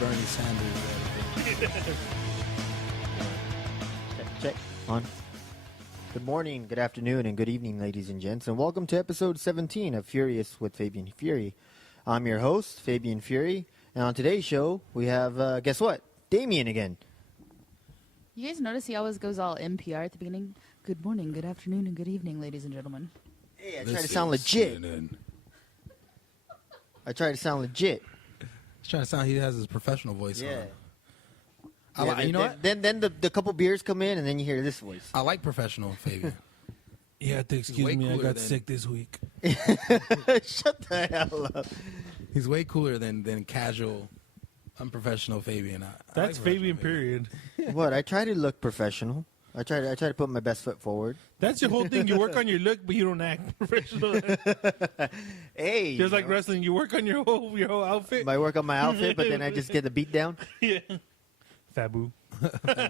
Bernie Sanders. Check. On. Good morning, good afternoon, and good evening, ladies and gents, and welcome to episode 17 of Furious with Fabian Fury. I'm your host, Fabian Fury, and on today's show, we have, guess what? Damien again. You guys notice he always goes all NPR at the beginning? Good morning, good afternoon, and good evening, ladies and gentlemen. Hey, I try to sound legit. I try to sound legit. He's trying to sound, he has his professional voice Yeah. on. You know what? Then the couple beers come in, and then you hear this voice. I like professional, Fabian. You have to excuse way me, I cooler got than- sick this week. Shut the hell up. He's way cooler than casual, unprofessional Fabian. I That's like Fabian, professional period. What? I try to look professional. I try to put my best foot forward. That's your whole thing. You work on your look, but you don't act professional. Hey, Just like wrestling, you work on your whole outfit. I work on my outfit, but then I just get the beat down. Yeah. Fabu.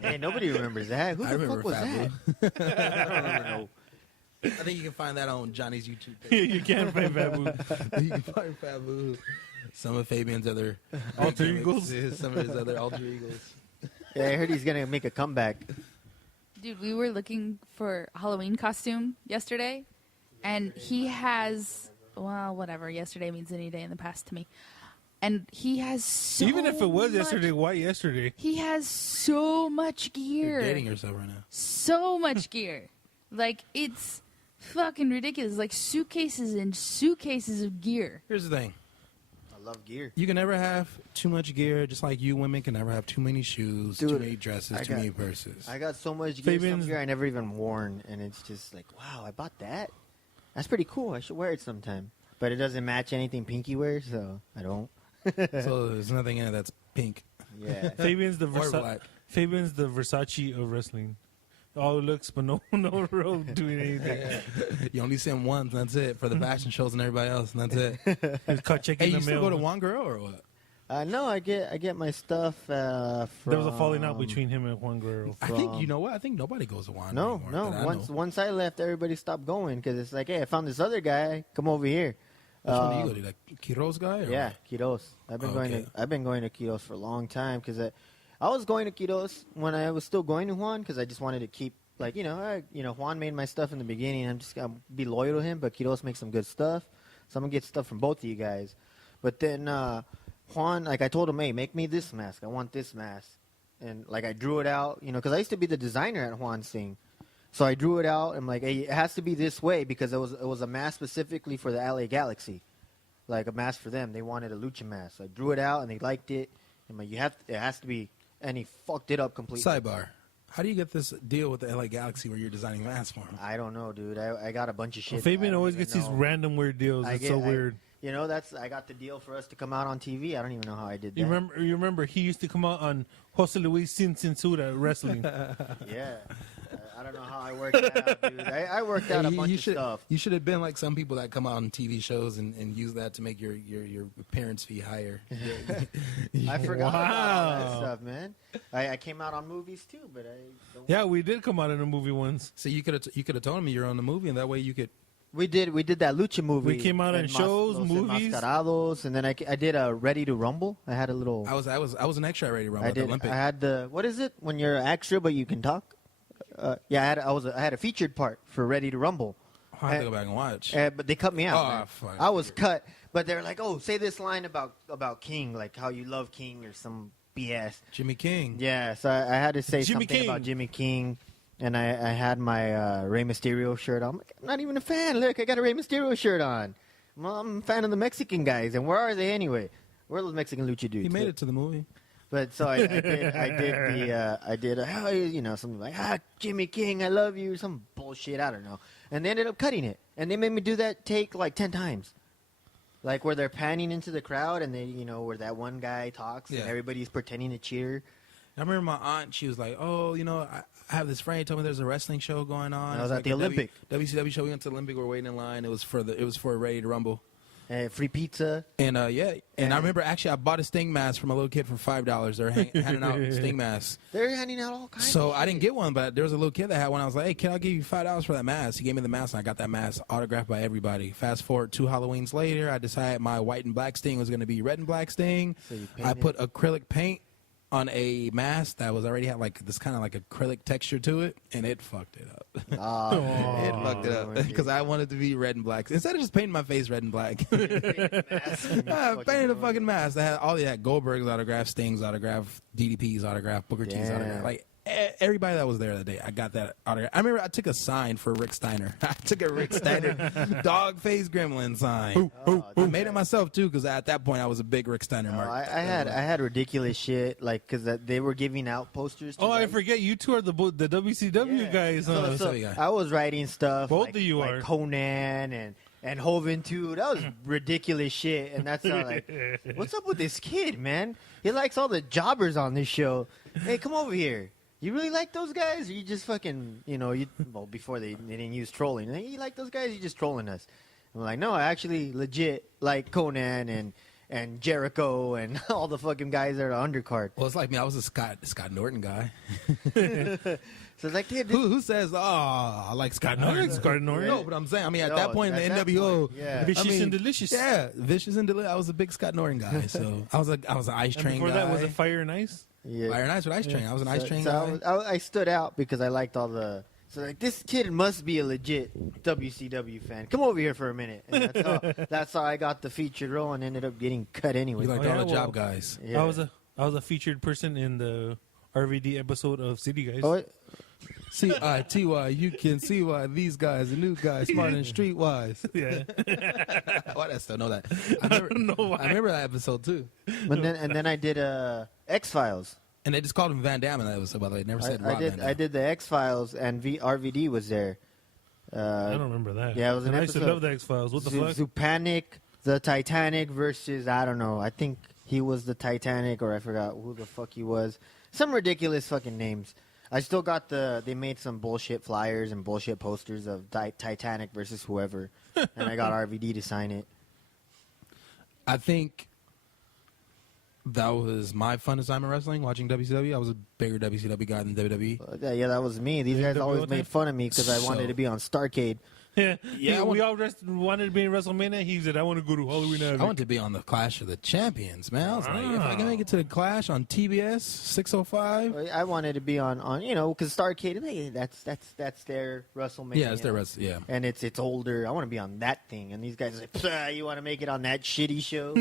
Hey, nobody remembers that. Who I the remember fuck was Fabu. that? I don't remember. No. I think you can find that on Johnny's YouTube page. You can't find Fabu. You can find Fabu. Some of Fabian's other Alter egos? Some of his other alter egos. Yeah, I heard he's gonna make a comeback. Dude, we were looking for a Halloween costume yesterday, and he has, well, whatever. Yesterday means any day in the past to me. And he has so Even if it was much- yesterday, why yesterday? He has so much You're gear. dating yourself right now. So much gear. Like, it's fucking ridiculous. Like, suitcases and suitcases of gear. Here's the thing. I love gear. You can never have too much gear, just like you women can never have too many shoes, too Dude, many dresses, too many purses. I got so much gear, some Fabian's- gear I never even worn, and it's just like, wow, I bought that. That's pretty cool. I should wear it sometime. But it doesn't match anything Pinky wears, so I don't. So there's nothing in it that's pink Yeah. Fabian's the or black. Fabian's the Versace of wrestling. All looks, but no real doing anything. You only see him once, and that's it, for the fashion shows and everybody else, and that's it. He's caught checking Hey, the you still mail. go to One Girl or what? No, I get my stuff from... There was a falling out between him and Juan Guerrero. I think, you know what? I think nobody goes to One No, anymore. that I know. Once I left, everybody stopped going because it's like, hey, I found this other guy. Come over here. Which one do you go to? Like Quiroz guy? Or Yeah, what? Quiroz. I've been Okay. going to Quiroz for a long time because I was going to Quiroz when I was still going to Juan because I just wanted to keep, like, Juan made my stuff in the beginning. I'm just gonna be loyal to him, but Quiroz makes some good stuff, so I'm gonna get stuff from both of you guys. But then Juan, like, I told him, hey, make me this mask. I want this mask, and like I drew it out, because I used to be the designer at Juan's thing. So I drew it out. I'm like, hey, it has to be this way because it was a mask specifically for the LA Galaxy, like a mask for them. They wanted a lucha mask. So I drew it out and they liked it. I'm like, it has to be, and he fucked it up completely. Sidebar. How do you get this deal with the LA Galaxy where you're designing masks for them? I don't know, dude. I got a bunch of shit. Well, I Fabian don't always even gets these know. random weird deals. It's so weird. I got the deal for us to come out on TV. I don't even know how I did that. You remember he used to come out on Jose Luis Sin Censura wrestling. Yeah. I don't know how I worked that out, dude. I worked out a bunch of stuff. You should have been like some people that come out on TV shows and use that to make your parents' fee higher. I forgot about all that Wow. stuff, man. I came out on movies too, but I don't. Yeah, we did come out in a movie once. So you could have told me you're on the movie, and that way you could. We did that lucha movie. We came out in shows, Los movies. Enmascarados, and then I did a Ready to Rumble. I had a little. I was an extra already around I at the did. Olympic. I had the, what is it when you're an extra but you can talk? Yeah, I had a featured part for Ready to Rumble. I have to go back and watch. But they cut me out. Oh, man. fuck. I was cut, but they're like, "Oh, say this line about King, like how you love King or some BS." Jimmy King. Yeah, so I had to say Jimmy something King. about Jimmy King, and I had my Rey Mysterio shirt on. I'm like, I'm not even a fan. Look, I got a Rey Mysterio shirt on. I'm a fan of the Mexican guys, and where are they anyway? Where are those Mexican lucha dudes? He made it to the movie. But so I did something like, Jimmy King, I love you, some bullshit, I don't know. And they ended up cutting it. And they made me do that take like 10 times. Like where they're panning into the crowd and they, where that one guy talks Yeah. and everybody's pretending to cheer. I remember my aunt, she was like, oh, I have this friend, he told me there's a wrestling show going on. I was It's at the a Olympic. WCW show. We went to the Olympic, we're waiting in line. It was for Ready to Rumble. Free pizza. And and I remember actually I bought a Sting mask from a little kid for $5. They're handing out Sting masks. They're handing out all kinds. So of I didn't get one, but there was a little kid that had one. I was like, "Hey, kid, I'll give you $5 for that mask." He gave me the mask, and I got that mask autographed by everybody. Fast forward 2 Halloweens later, I decided my white and black Sting was going to be red and black Sting. So you I painted? put acrylic paint on a mask that was already had like this kind of like acrylic texture to it, and it fucked it up. Oh, It fucked it up because I wanted to be red and black instead of just painting my face red and black. I painted a fucking mask that had all that Goldberg's autograph, Sting's autograph, DDP's autograph, Booker T's Damn. autograph, like everybody that was there that day. I got that autograph. I remember I took a sign for Rick Steiner. I took a Rick Steiner dog face gremlin sign. I made it myself too because at that point I was a big Rick Steiner mark. I had ridiculous shit like because they were giving out posters. To Oh, I write. forget you two are the WCW Yeah. guys. So, Huh? yeah. I was writing stuff. Both like, of you like are. Conan and Hoven too. That was ridiculous shit. And that's how like, what's up with this kid, man? He likes all the jobbers on this show. Hey, come over here. You really like those guys? Or you just fucking, before they didn't use trolling. Hey, you like those guys? You just trolling us. I'm like, no, I actually legit like Conan and Jericho and all the fucking guys that are undercard. Well, it's like me. I was a Scott Norton guy. So it's like, dude, this- Who says, "Oh, I like Scott I Norton"? like Scott Norton. No, but I'm saying, I mean, at No, that point in at the that NWO, point, yeah. Vicious and Delicious. Yeah, Vicious and Delicious. I was a big Scott Norton guy, so I was an Ice And Train before guy. that was a Fire and Ice. yeah. Fire and Ice with Ice Train. I was an Ice Train So guy. I stood out because I liked all the. So like this kid must be a legit WCW fan. Come over here for a minute. And that's how I got the featured role and ended up getting cut anyway. You like Oh, all yeah, the job well, guys. Yeah. I was a featured person in the RVD episode of City Guys. Oh, C-I-T-Y, you can see why these guys, the new guys, smart and streetwise. Yeah. Why did I still know that? don't know why. I remember that episode too. but then I did X Files. And they just called him Van Damme in that episode, by the way. They never said Rob Van Dam. I did the X Files and RVD was there. I don't remember that. yeah, it was an And I used to episode. love the X Files. What the fuck? Zupanic, the Titanic versus I don't know. I think he was the Titanic or I forgot who the fuck he was. Some ridiculous fucking names. I still got they made some bullshit flyers and bullshit posters of Titanic versus whoever, and I got RVD to sign it. I think that was my funnest time in wrestling, watching WCW. I was a bigger WCW guy than WWE. Yeah, that was me. These guys AWO always time? made fun of me because I wanted So- to be on Starcade. Yeah, Yeah, we all wanted to be in WrestleMania. He said, "I want to go to Halloween I Havoc." want to be on the Clash of the Champions, man. I was like, if I can make it to the Clash on TBS 605. I wanted to be on because Starcade. Hey, that's their WrestleMania. Yeah, it's their wrestling. Yeah. And it's older. I want to be on that thing. And these guys are like, "Psah, you want to make it on that shitty show?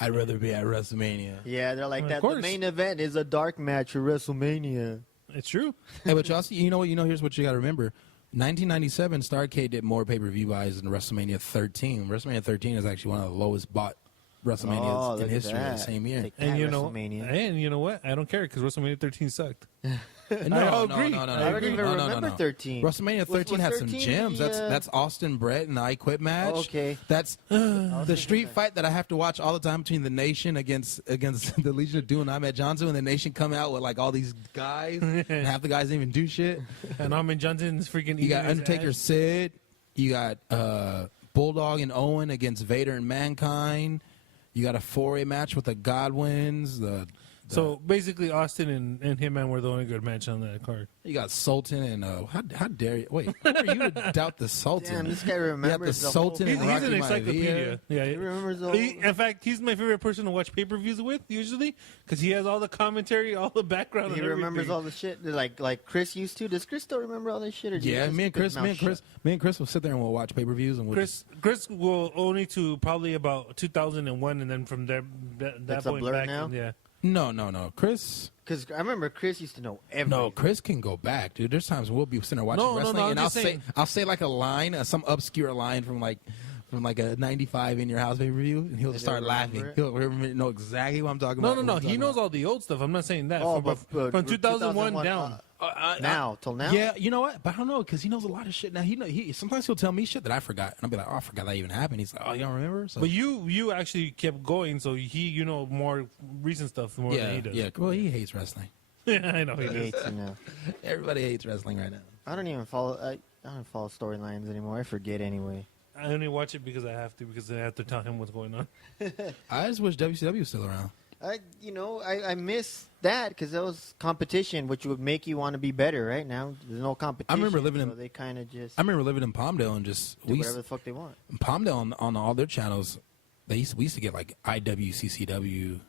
I'd rather be at WrestleMania. Yeah, they're like Of that. course. The main event is a dark match for WrestleMania. It's true. Hey, but y'all see, here's what you got to remember. 1997, Starrcade did more pay-per-view buys than WrestleMania 13. WrestleMania 13 is actually one of the lowest bought WrestleManias in look at history that. the same year. Take And that, you know, WrestleMania. what? I don't care because WrestleMania 13 sucked. No, agree. no, no, no. I don't even No, no, no, remember no. 13. WrestleMania 13 had some 13 gems. the, That's Austin Brett and the I Quit match. Oh, okay. That's the thinking street that. fight that I have to watch all the time between the Nation against the Legion of Doom and Ahmed Johnson, and the Nation come out with like all these guys, and half the guys didn't even do shit. And Ahmed Johnson's freaking. You got eating his Undertaker, ass. Sid. You got Bulldog and Owen against Vader and Mankind. You got a 4-way match with the Godwins. So basically, Austin and Hitman were the only good match on that card. You got Sultan and how dare you? Wait, who are you to doubt the Sultan? Damn, this guy you got the remembers the Sultan whole and He's Rocky an Maivia. encyclopedia. Yeah, He remembers the whole... In fact, he's my favorite person to watch pay-per-views with usually because he has all the commentary, all the background. He and remembers everything. all the shit like Chris used to. Does Chris still remember all this shit? Or did he Yeah, just me and keep his Chris mouth will sit there and we'll watch pay-per-views and we'll Chris will only to probably about 2001, and then from there that That's a point blur back. now? Yeah. No. Chris. Because I remember Chris used to know everything. No, Chris can go back, dude. There's times we'll be sitting there watching No, wrestling, I'm and I'll just saying. say like a line, some obscure line from like a 95 in your house pay-per-view, and he'll Does just he start remember laughing. it? He'll know exactly what I'm talking No, about. no. He knows all the old stuff. I'm not saying that. Oh, from, but from 2001 down. now till now. Yeah, you know what? But I don't know because he knows a lot of shit now. He sometimes he'll tell me shit that I forgot, and I'll be like, oh, I forgot that even happened. He's like, oh, you don't remember? So But you actually kept going, so he more recent stuff more than he does. yeah. Well, he hates wrestling. Yeah, I know he He does. hates it now. Everybody hates wrestling right now. I don't even follow. I don't follow storylines anymore. I forget anyway. I only watch it because I have to, because I have to tell him what's going on. I just wish WCW was still around. I miss that because that was competition, which would make you want to be better. Right now, there's no competition. I remember living so in- they kind of just I remember living in Palmdale and just do whatever the fuck they want. Palmdale on all their channels. We used to get like IWCCW.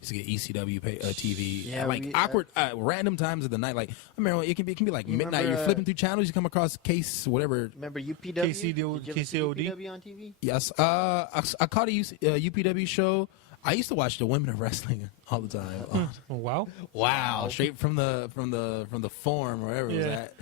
Used to get ECW TV. Yeah, like awkward, random times of the night. Like I remember, it can be like You midnight. remember, You're flipping through channels. You come across case whatever. Remember UPW? KCD Did you ever see KCOD? UPW on TV? Yes, I caught a UPW show. I used to watch the Women of Wrestling all the time. Oh, Oh, wow. wow, straight from the forum, wherever it was Yeah. at.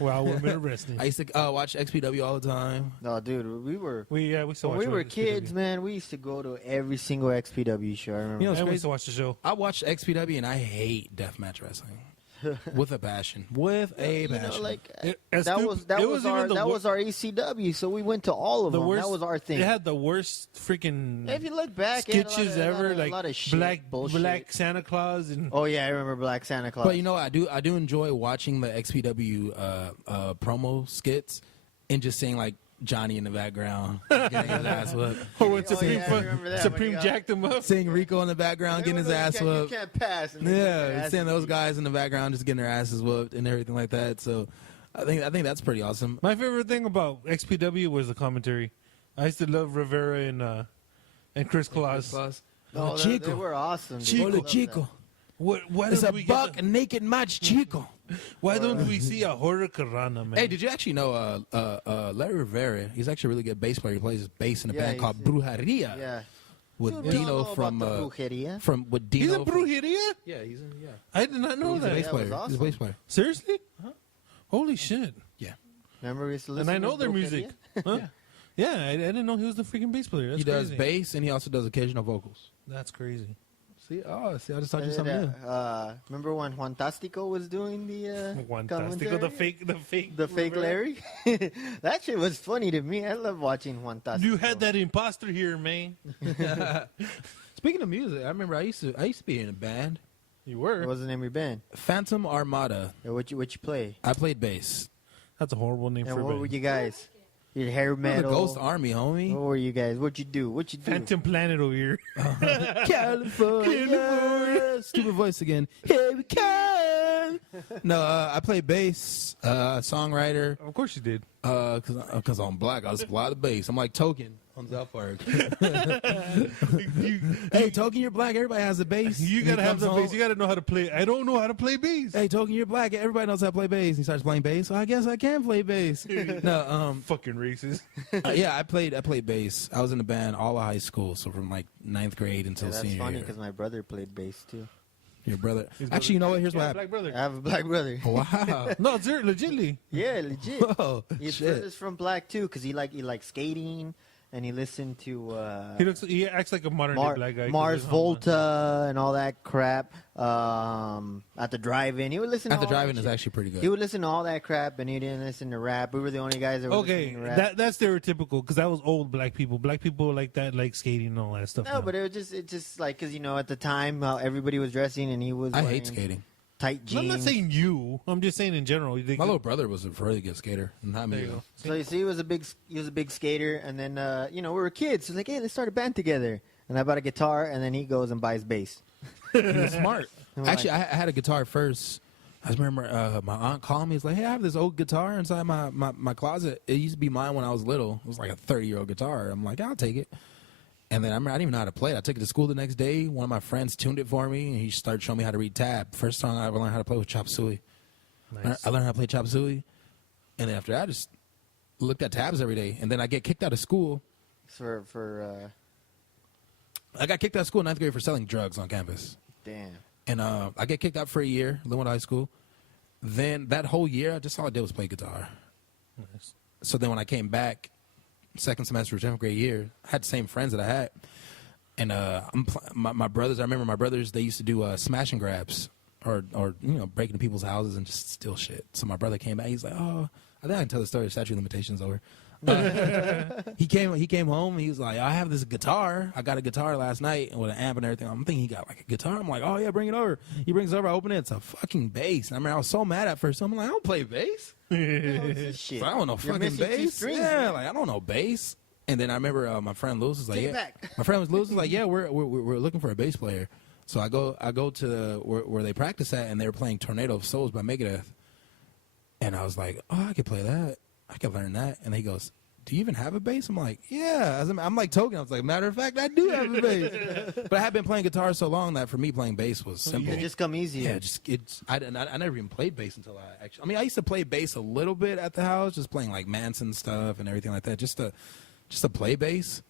Wow, women are wrestling. I used to watch XPW all the time. No, dude, we were We still when watch we were it. kids, man. We used to go to every single XPW show. I remember. You know, it's I used crazy. to watch the show. I watched XPW and I hate deathmatch wrestling with a passion. With a You know, passion. like As that stupid- was that it was even our the that wor- was our ECW. So we went to all of the them. worst. That was our thing. It had the worst freaking If you look back, it had sketches a lot of, ever, a like lot of shit, black bullshit. Santa Claus and Oh yeah, I remember Black Santa Claus. But you know, I do enjoy watching the XPW promo skits and just seeing like Johnny in the background getting his ass whooped. oh, when Oh, Supreme, yeah, I remember that when Supreme he got- jacked him up. Seeing Rico in the background getting his ass you whooped. can't pass. and they get their Yeah, asses seeing those beat. guys in the background just getting their asses whooped and everything like that. So I think that's pretty awesome. My favorite thing about XPW was the commentary. I used to love Rivera and Chris Claus. No, they were awesome. dude. I Chico, loved Chico. Why It's don't a we buck get naked match, Chico. why don't we see a horror Carrana, man? Hey, did you actually know Larry Rivera? He's actually a really good bass player. He plays bass in a band he's- called Brujeria that. Yeah. with Dude, we all Dino know from about the Brujeria. with He's Dino. a brujeria? Yeah, he's in, yeah. I did not know He's a that. bass that player. was He's a awesome. bass player. Seriously? Holy shit. Yeah. Remember we used to And listen I know to their Brujeria? music. Huh? Yeah, I didn't know he was the freaking bass player. That's He does crazy. bass and he also does occasional vocals. That's crazy. See, I just taught you And something new. then, remember when Fantastico was doing the Fantastico, commentary? the fake, The fake Rivera. Larry? That shit was funny to me. I love watching Fantastico. You had that imposter here, man. Speaking of music, I remember I used to be in a band, You What were. was the name of your band? Phantom Armada. What you play? I played bass. That's a horrible name And for a what band. were you guys? Your hair The metal? Ghost Army, homie. What were you guys? What'd you do? Phantom Planet over here. California. Stupid voice again. Here we come. No, I play bass, songwriter. Of course you did. Because I'm black, I supply the bass. I'm like Token on South Park. Hey, Token, you're black. Everybody has a bass. You And he gotta have comes the home, bass. You gotta know how to play. I don't know how to play bass. Hey, Token, you're black. Everybody knows how to play bass. He starts playing bass. So I guess I can play bass. No, Fucking racist. yeah, I played bass. I was in the band all of high school, so from like 9th grade until Yeah, that's senior funny year. because my brother played bass too. Your brother. His Actually, you know what? Here's Yeah, what black happened. I brother. have a black brother. Wow. No, sir, legitly. Yeah, legit. Whoa. His Shit. brother's from black too because he likes skating and he listened to He acts like a modern day black guy. 'cause Mars his Volta and all that crap. At the drive-in, he would listen. At to the all that drive-in is shit. actually pretty good. He would listen to all that crap, and he didn't listen to rap. We were the only guys that were Okay, listening to rap. that's stereotypical because that was old black people. Black people like that, like skating and all that stuff. No, now. but it just like because at the time how everybody was dressing, and he was. I wearing hate skating. Tight jeans. I'm not saying you. I'm just saying in general. My little brother was a really good skater. Not me. There you go. So you see, he was a big skater, and then we were kids. So like, hey, let's start a band together. And I bought a guitar, and then he goes and buys bass. He was smart. I'm Actually, like- I had a guitar first. I just remember my aunt calling me. He's like, "Hey, I have this old guitar inside my closet. It used to be mine when I was little. It was like a 30-year-old guitar." I'm like, "I'll take it." And then I remember I didn't even know how to play it. I took it to school the next day. One of my friends tuned it for me, and he started showing me how to read tab. First song I ever learned how to play was Chop Suey. Nice. I learned how to play Chop Suey, and then after that, I just looked at tabs every day. And then I get kicked out of school. I got kicked out of school in 9th grade for selling drugs on campus. Damn. And I get kicked out for a year, Linwood High School. Then that whole year, all I did was play guitar. Nice. So then when I came back, second semester of 10th grade year, I had the same friends that I had. And my brothers, I remember my brothers, they used to do smash and grabs or break into people's houses and just steal shit. So my brother came back. He's like, "Oh, I think I can tell the story. Statute of limitations over." He came home. He was like, I have this guitar. I got a guitar last night with an amp and everything. I'm thinking he got like a guitar. I'm like, oh yeah, bring it over. He brings it over. I open it. It's a fucking bass. And I mean, I was so mad at first. I'm like, I don't play bass. Shit. I don't know You're fucking missing two bass. strings, Yeah, man. like I don't know bass. And then I remember my friend Lewis was like, Take it yeah. back. My friend Lewis was like, yeah, we're looking for a bass player. So I go to where they practice at, and they were playing Tornado of Souls by Megadeth. And I was like, oh, I could play that. I could learn that. And he goes, do you even have a bass? I'm like, yeah. I'm like token. I was like, matter of fact, I do have a bass. But I had been playing guitar so long that for me playing bass was simple. It just come easier. Yeah, I never even played bass until I used to play bass a little bit at the house, just playing like Manson stuff and everything like that, just to play bass.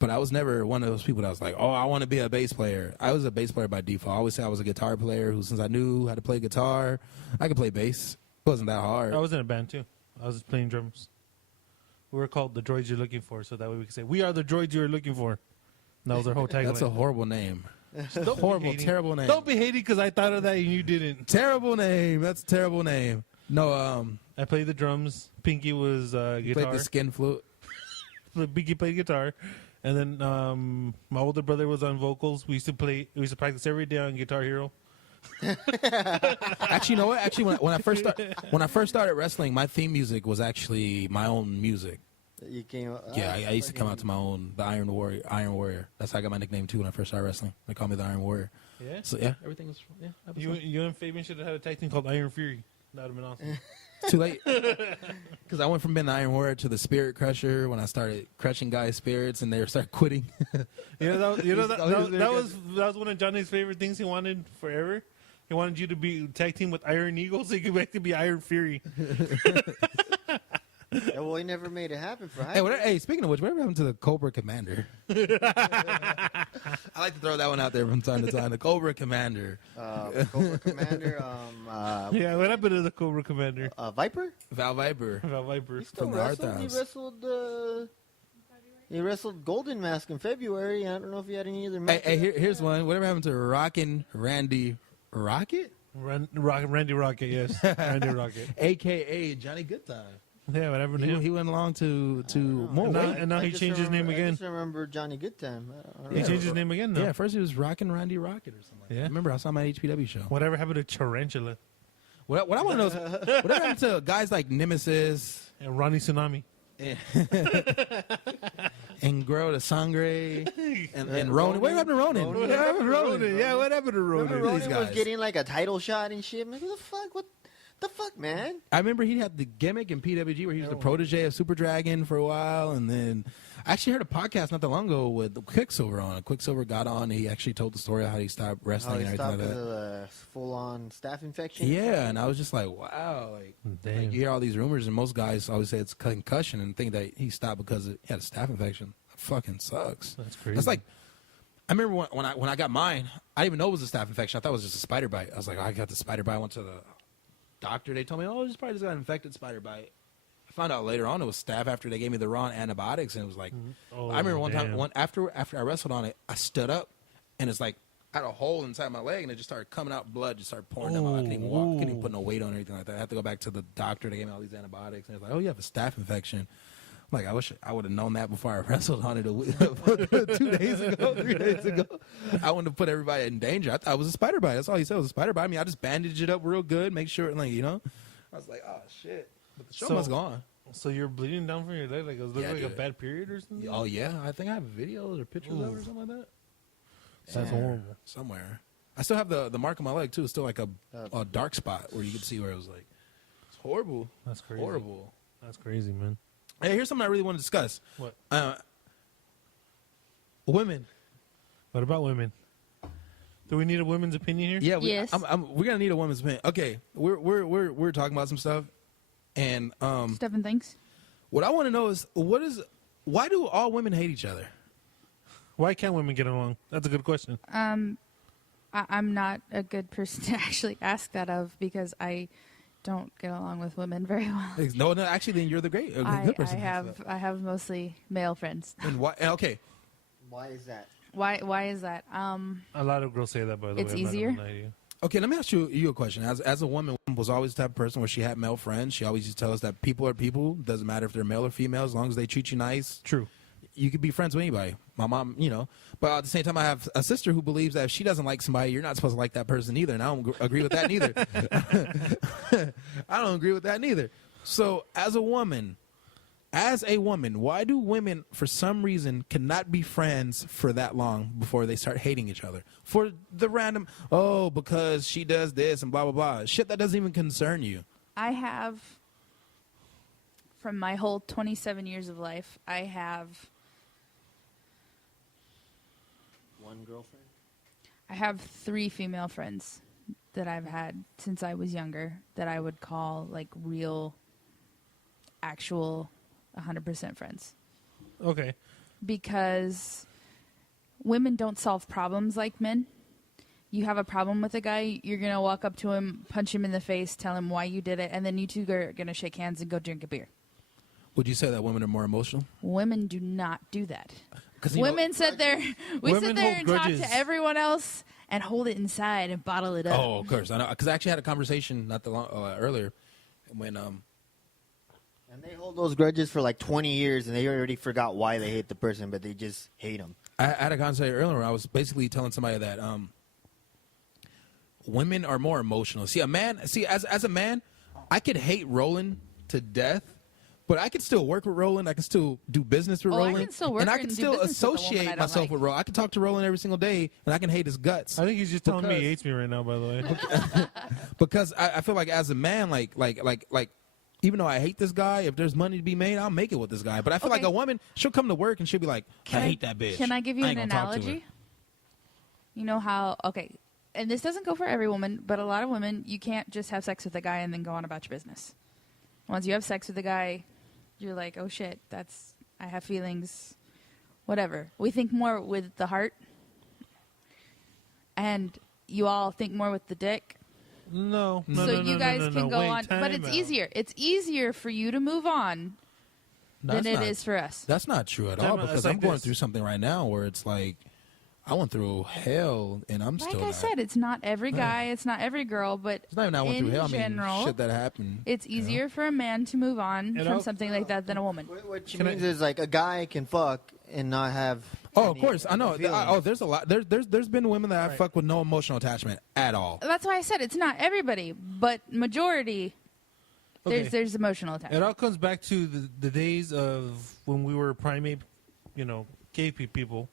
But I was never one of those people that was like, oh, I want to be a bass player. I was a bass player by default. I always say I was a guitar player who, since I knew how to play guitar, I could play bass. It wasn't that hard. I was in a band too. I was playing drums. We were called the droids you're looking for, so that way we could say, we are the droids you're looking for. And that was our whole tagline. That's a horrible name. Don't Horrible, be hating. terrible name. Don't be hating because I thought of that and you didn't. Terrible name. That's a terrible name. No, I played the drums. Pinky was you guitar. played the skin flute. Pinky played guitar. And then my older brother was on vocals. We used to practice every day on Guitar Hero. Actually, you know what? Actually, when I first started wrestling, my theme music was actually my own music. You came. Yeah, I used to come out to my own, the Iron Warrior. That's how I got my nickname too when I first started wrestling. They called me the Iron Warrior. Yeah. So yeah, everything was that was fun. You and Fabian should have had a tag team called Iron Fury. That would have been awesome. Too late. Because I went from being the Iron Warrior to the Spirit Crusher when I started crushing guys' spirits and they started quitting. That was one of Johnny's favorite things he wanted forever. He wanted you to be tag team with Iron Eagle so you could back to be Iron Fury. Yeah, well, he never made it happen for high. Hey, speaking of which, whatever happened to the Cobra Commander? I like to throw that one out there from time to time. The Cobra Commander. Cobra Commander. Yeah, what happened to the Cobra Commander? Viper. Val Viper. Val Viper. He still From the wrestled. He Arthouse. wrestled. He wrestled Golden Mask in February. I don't know if he had any other matches. Hey, here's one. Whatever happened to Rockin' Randy Rocket? Randy Rocket, yes. Randy Rocket. A.K.A. Johnny Goodtime. Yeah, whatever. He went along to more weight. And now he changed his name I again. just remember Johnny Goodtime. I don't He know. changed his name again, though. Yeah, first he was Rockin' Randy Rocket or something like that. Yeah. Remember, I saw my HPW show. Whatever happened to Tarantula What I want to know is, what happened to guys like Nemesis and Ronnie Tsunami? and Grow the Sangre and Ronin? What happened to Ronin? What happened to Ronin? Yeah, what happened to Ronin? Remember These Ronin was guys. getting like a title shot and shit. I'm like, what the fuck? What the fuck, man? I remember he had the gimmick in PWG where he was the protege of Super Dragon for a while, and then I actually heard a podcast not that long ago with Quicksilver on it. Quicksilver got on, and he actually told the story of how he stopped How wrestling he and stopped everything like because that. of the full-on staph infection. Yeah, and I was just like, wow, like Damn. you hear all these rumors, and most guys always say it's concussion and think that he stopped because he had a staph infection. That fucking sucks. That's crazy. That's like, I remember when I got mine, I didn't even know it was a staph infection. I thought it was just a spider bite. I was like, oh, I got the spider bite. I went to the doctor. They told me, oh, just probably just got an infected spider bite. I found out later on it was staph after they gave me the wrong antibiotics, and it was like, Oh, I remember one damn. time, after I wrestled on it, I stood up, and it's like I had a hole inside my leg, and it just started coming out, blood just started pouring down my leg. I couldn't even walk, couldn't even put no weight on or anything like that. I had to go back to the doctor. They gave me all these antibiotics, and it was like, oh, you have a staph infection. I'm like, I wish I would have known that before I wrestled on it 2 days ago, 3 days ago. I wanted to put everybody in danger. I thought it was a spider bite. That's all he said was a spider bite. I mean, I just bandaged it up real good, make sure, like, you know. I was like, oh, shit. But the show So- must go on. So you're bleeding down from your leg? Like it was Yeah, like a dude. bad period or something? Oh, yeah. I think I have videos or pictures of it or something like that. That's horrible. Somewhere. I still have the mark on my leg, too. It's still like a dark spot where you could see where it was like, it's horrible. That's crazy. Horrible. That's crazy, man. Hey, here's something I really want to discuss. What? Women. What about women? Do we need a women's opinion here? Yeah, Yes. we're gonna need a woman's opinion. Okay, we're talking about some stuff, and Stephen thinks. what I want to know is why do all women hate each other? Why can't women get along? That's a good question. I'm not a good person to actually ask that of because I don't get along with women very well. No, actually, then you're the good person. I have mostly male friends. And why? Okay, Why is that? Why is that? A lot of girls say that, by the It's way. I'm not easier? gonna lie to you. okay. Let me ask you a question. As a woman, was always the type of person where she had male friends. She always used to tell us that people are people. Doesn't matter if they're male or female, as long as they treat you nice. True. You could be friends with anybody. My mom, but at the same time, I have a sister who believes that if she doesn't like somebody, you're not supposed to like that person either. And I don't agree with that neither. I don't agree with that neither. So as a woman, why do women, for some reason, cannot be friends for that long before they start hating each other? For the random, because she does this and blah, blah, blah. Shit that doesn't even concern you. I have, from my whole 27 years of life, I have One girlfriend? I have 3 female friends that I've had since I was younger that I would call like real, actual 100% friends. Okay. Because women don't solve problems like men. You have a problem with a guy, you're going to walk up to him, punch him in the face, tell him why you did it, and then you two are going to shake hands and go drink a beer. Would you say that women are more emotional? Women do not do that. You Women sit there, we Women sit there hold and grudges. talk to everyone else and hold it inside and bottle it up. Oh, of course. I know. Because I actually had a conversation not that long earlier when And they hold those grudges for like 20 years, and they already forgot why they hate the person, but they just hate them. I had a conversation earlier where I was basically telling somebody that women are more emotional. See, as a man, I could hate Roland to death, but I could still work with Roland. I can still do business with I Roland. can still work and I and can do still business with a woman I associate don't myself like. with Roland. I can talk to Roland every single day, and I can hate his guts. I think he's just telling me he Because- hates me right now, by the way. Because I feel like as a man, like even though I hate this guy, if there's money to be made, I'll make it with this guy. But I feel like Okay. a woman, she'll come to work and she'll be like, I hate that bitch. Can I give you ain't an gonna talk to her. analogy? You know how, okay, and this doesn't go for every woman, but a lot of women, you can't just have sex with a guy and then go on about your business. Once you have sex with a guy, you're like, oh shit, I have feelings, whatever. We think more with the heart, and you all think more with the dick. No. So you guys can go Wait, on, but time it's out. easier. It's easier for you to move on than it is for us. That's not true at Time all out. because It's I'm like going this. through something right now where it's like I went through hell and I'm Like still I not. said, it's not every guy, it's not every girl, but It's not even I went in through hell. general, I mean, shit that happened. it's easier for a man to move on And from I'll- something like that than a woman. What she Can I- means is like a guy can fuck and not have. Oh, of any course, I know. feelings. There's a lot. There's been women that I fuck with no emotional attachment at all. That's why I said it's not everybody, but majority. Okay. There's emotional It attachment. all comes back to the days of when we were primate, gay people.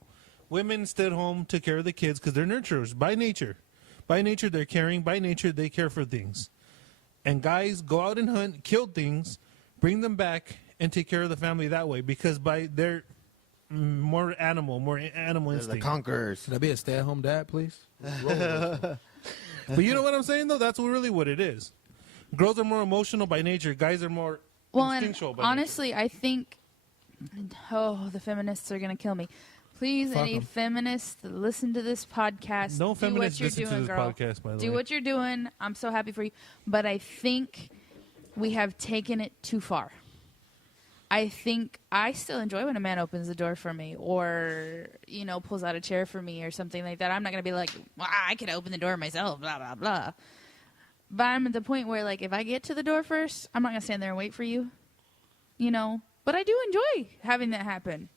Women stayed home, took care of the kids because they're nurturers by nature. By nature, they're caring. By nature, they care for things. And guys go out and hunt, kill things, bring them back, and take care of the family that way because by their more animal They're the instinct. conquerors. Could I be a stay-at-home dad, please? But you know what I'm saying, though? That's really what it is. Girls are more emotional by nature. Guys are more Well, and instinctual by honestly, I think, the feminists are gonna kill me. Please, Fuck any 'em. feminists that listen to this podcast, nature. No do feminists what you're listen doing, to this girl. podcast, by the Do way. what you're doing. I'm so happy for you. But I think we have taken it too far. I think I still enjoy when a man opens the door for me or, pulls out a chair for me or something like that. I'm not going to be like, well, I could open the door myself, blah, blah, blah. But I'm at the point where, like, if I get to the door first, I'm not going to stand there and wait for you. But I do enjoy having that happen.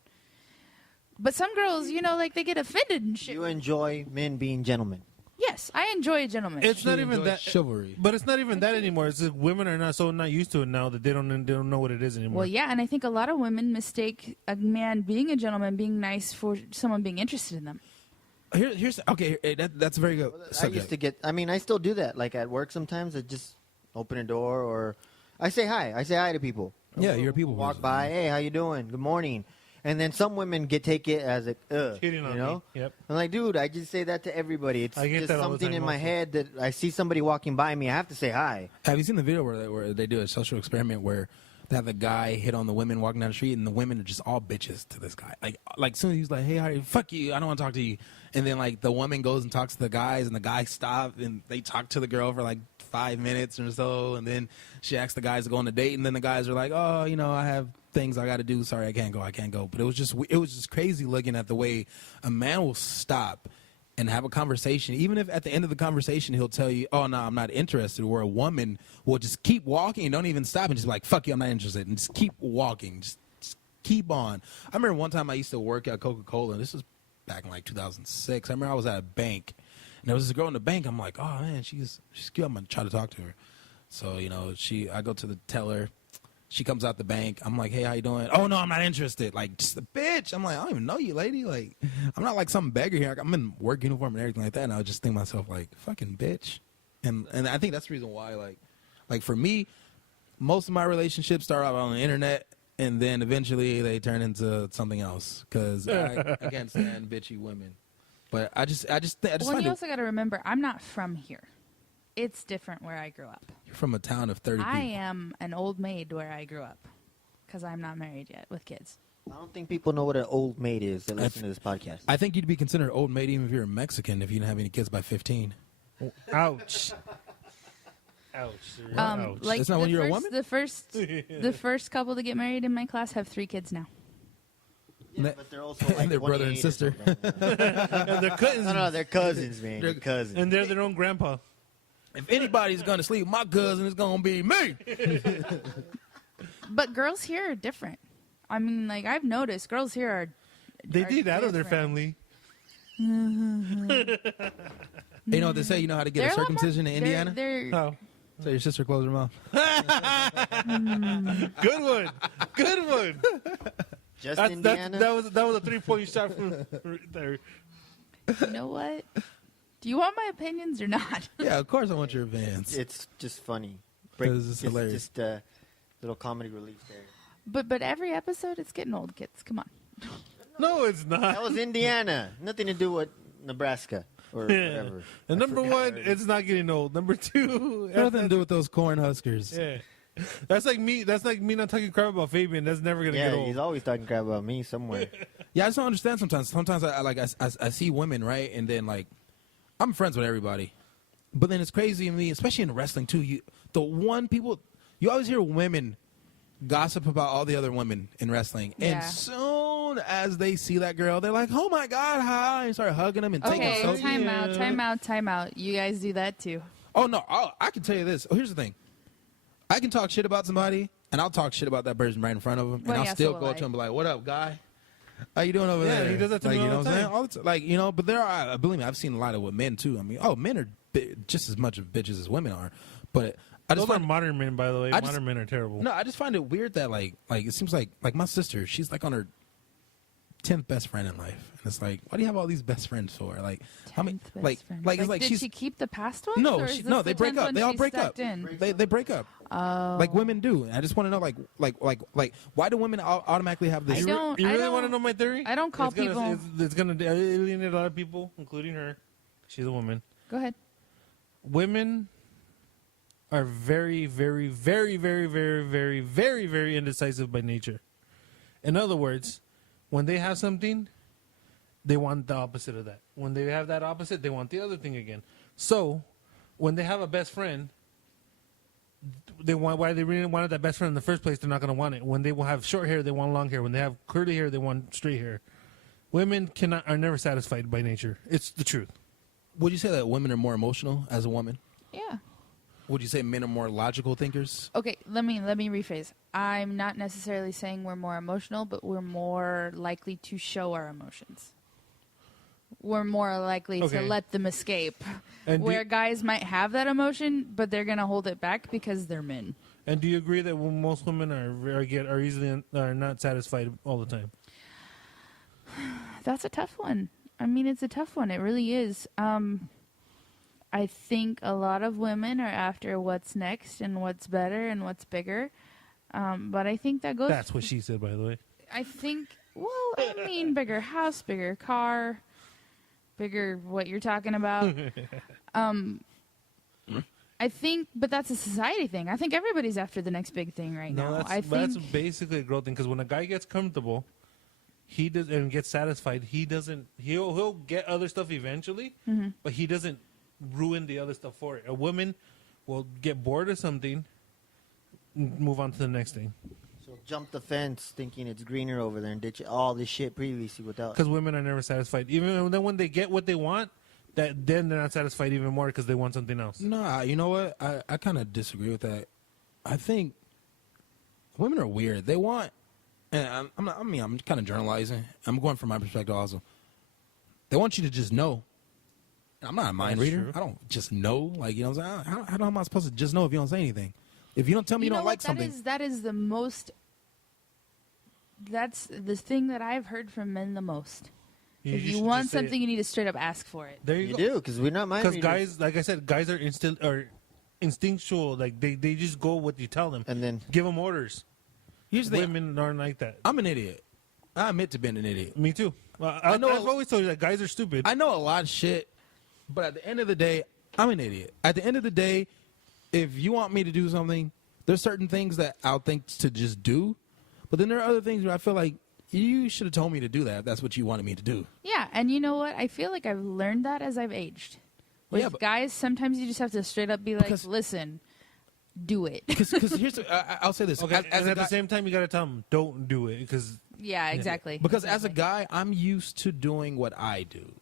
But some girls, they get offended and shit. You enjoy men being gentlemen. Yes, I enjoy a gentleman. It's not She even enjoys that chivalry. but it's not even that anymore. It's like women are not used to it now that they don't know what it is anymore. Well, yeah, and I think a lot of women mistake a man being a gentleman, being nice, for someone being interested in them. Here's okay. That's a very good I subject. used to get. I still do that. Like at work, sometimes I just open a door or I say hi. I say hi to people. Yeah, you're a people Walk person. by. Hey, how you doing? Good morning. And then some women take it as a Hitting on me. Yep. I'm like, dude, I just say that to everybody. It's I get just that all the something time in my also. head that I see somebody walking by me. I have to say hi. Have you seen the video where they do a social experiment where they have the guy hit on the women walking down the street and the women are just all bitches to this guy? Like soon as he's like, hey, how are you? Fuck you, I don't want to talk to you. And then like the woman goes and talks to the guys and the guys stop and they talk to the girl for like 5 minutes or so. And then she asks the guys to go on a date and then the guys are like, oh, I have things I got to do. Sorry, I can't go. But it was just crazy looking at the way a man will stop and have a conversation, even if at the end of the conversation he'll tell you, oh, no, I'm not interested, where a woman will just keep walking and don't even stop and just be like, fuck you, I'm not interested, and just keep walking, just keep on. I remember one time I used to work at Coca-Cola, and this was back in like 2006. I remember I was at a bank, and there was this girl in the bank. I'm like, oh, man, she's cute. I'm going to try to talk to her. So, you know, I go to the teller. She comes out the bank. I'm like, hey, how you doing? Oh, no, I'm not interested. Like, just a bitch. I'm like, I don't even know you, lady. Like, I'm not like some beggar here. I'm in work uniform and everything like that. And I would just think to myself, like, fucking bitch. And I think that's the reason why, like for me, most of my relationships start out on the internet, and then eventually they turn into something else. Because I can't stand bitchy women. But I just Well, find you also got to remember, I'm not from here. It's different where I grew up. You're from a town of 30 people. I am an old maid where I grew up because I'm not married yet with kids. I don't think people know what an old maid is that listen to this podcast. I think you'd be considered old maid even if you're a Mexican if you didn't have any kids by 15. Ouch. Ouch. Ouch. Like That's not the when you're a first- woman? The first couple to get married in my class have 3 kids now. Yeah, but they're also like And their brother and 28 or sister. something, you know? And they're cousins. No, they're cousins, man. They're They're- cousins. And they're their own grandpa. If anybody's going to sleep with my cousin, it's going to be me. But girls here are different. I mean, like, I've noticed girls here are. They are did out of their different. family. You know what they say? You know how to get They're a lot more- circumcision in Indiana? They're, Oh. So your sister closed her mouth. Good one. Good one. Just Indiana. That was a 3-point shot from right there. you know what? Do you want my opinions or not? Yeah, of course I want your advance. It's just funny. 'Cause it's hilarious. Just little comedy relief there. But every episode, it's getting old, kids. Come on. No, it's That not. was Indiana. Nothing to do with Nebraska or whatever. And I number forgot one, already. it's not getting old. Number two, Nothing to do with those corn huskers. yeah. That's like me not talking crap about Fabian. That's never gonna Yeah, get old. he's always talking crap about me somewhere. Yeah, I just don't understand sometimes. Sometimes I see women, right? And then, like, I'm friends with everybody. But then it's crazy to me, especially in wrestling, too. You always hear women gossip about all the other women in wrestling. Yeah. And soon as they see that girl, they're like, oh, my God, hi. And start hugging them and taking Okay, selfies. time out. You guys do that too. Oh, no, I can tell you this. Oh, here's the thing. I can talk shit about somebody, and I'll talk shit about that person right in front of them, Well, and yeah, I'll still so go will up to I. him and be like, what up, guy? How you doing over Yeah, there? he does that to like, me you know all the what I'm time. saying? All the like, you know, but there are, believe me, I've seen a lot of what men, too. I mean, men are just as much of bitches as women are, but I just Those are find, modern men, by the way. I just- Modern men are terrible. no, I just find it weird that, like it seems like my sister, she's like on her 10th best friend in life. And it's like, why do you have all these best friends for? Like, how many, 10th best like, friend. like, it's like did she's, she keep the past ones? no, or is this no, the they break 10th up. one They all she break up. stepped in? They break up. Oh. Like women do. And I just want to know, like, why do women automatically have this? I don't- You really don't- want to know my theory? I don't call It's gonna- people- It's going to alienate a lot of people, including her. She's a woman. Go ahead. Women are very, very, very, very, very, very, very, very indecisive by nature. In other words, when they have something, they want the opposite of that. When they have that opposite, they want the other thing again. So, when they have a best friend, why they really wanted that best friend in the first place, they're not going to want it. When they will have short hair, they want long hair. When they have curly hair, they want straight hair. Women are never satisfied by nature. It's the truth. Would you say that women are more emotional as a woman? Yeah. Would you say men are more logical thinkers? Okay, let me rephrase. I'm not necessarily saying we're more emotional, but we're more likely to show our emotions. We're more likely to Okay. let them escape. And Where guys might have that emotion, but they're gonna hold it back because they're men. And do you agree that most women are not satisfied all the time? That's a tough one. I mean, it's a tough one. It really is. I think a lot of women are after what's next and what's better and what's bigger. But I think that goes. That's what she said, by the way. I think. Well, I mean, bigger house, bigger car, bigger what you're talking about. I think, but that's a society thing. I think everybody's after the next big thing right now. that's I think basically a growth thing. Because when a guy gets comfortable, he does and gets satisfied. He doesn't. He'll get other stuff eventually, but he doesn't ruin the other stuff for it. A woman will get bored of something, move on to the next thing. So jump the fence thinking it's greener over there and ditch all this shit previously without. Because women are never satisfied. Even then, when they get what they want, that then they're not satisfied even more because they want something else. Nah, you know what? I kind of disagree with that. I think women are weird. They want, and I'm kind of generalizing. I'm going from my perspective also. They want you to just know. I'm not a mind That's reader. true. I don't just know. Like, you know what I'm saying? How am I supposed to just know if you don't say anything? If you don't tell me you, know don't what? like something. That is the most. That's the thing that I've heard from men the most. If you should want just say it. something, you need to straight up ask for it. There you, You go. do, because we're not mind Because readers. guys, like I said, guys are instinctual. Like they just go what you tell them. And then Give them orders. Here's the thing. Women aren't like that. I'm an idiot. I admit to being an idiot. Me too. Well, I know- I've always told you that guys are stupid. I know a lot of shit, but at the end of the day, I'm an idiot. At the end of the day, if you want me to do something, there's certain things that I'll think to just do, but then there are other things where I feel like you should have told me to do that if that's what you wanted me to do. Yeah, and you know what? I feel like I've learned that as I've aged. With Yeah, but- guys, sometimes you just have to straight up be like, Because- listen, do it. Because here's I'll say this. Okay, As and a at guy, the same time, you got to tell them, don't do it. Because Yeah, exactly. because as a Exactly. guy, I'm used to doing what I do.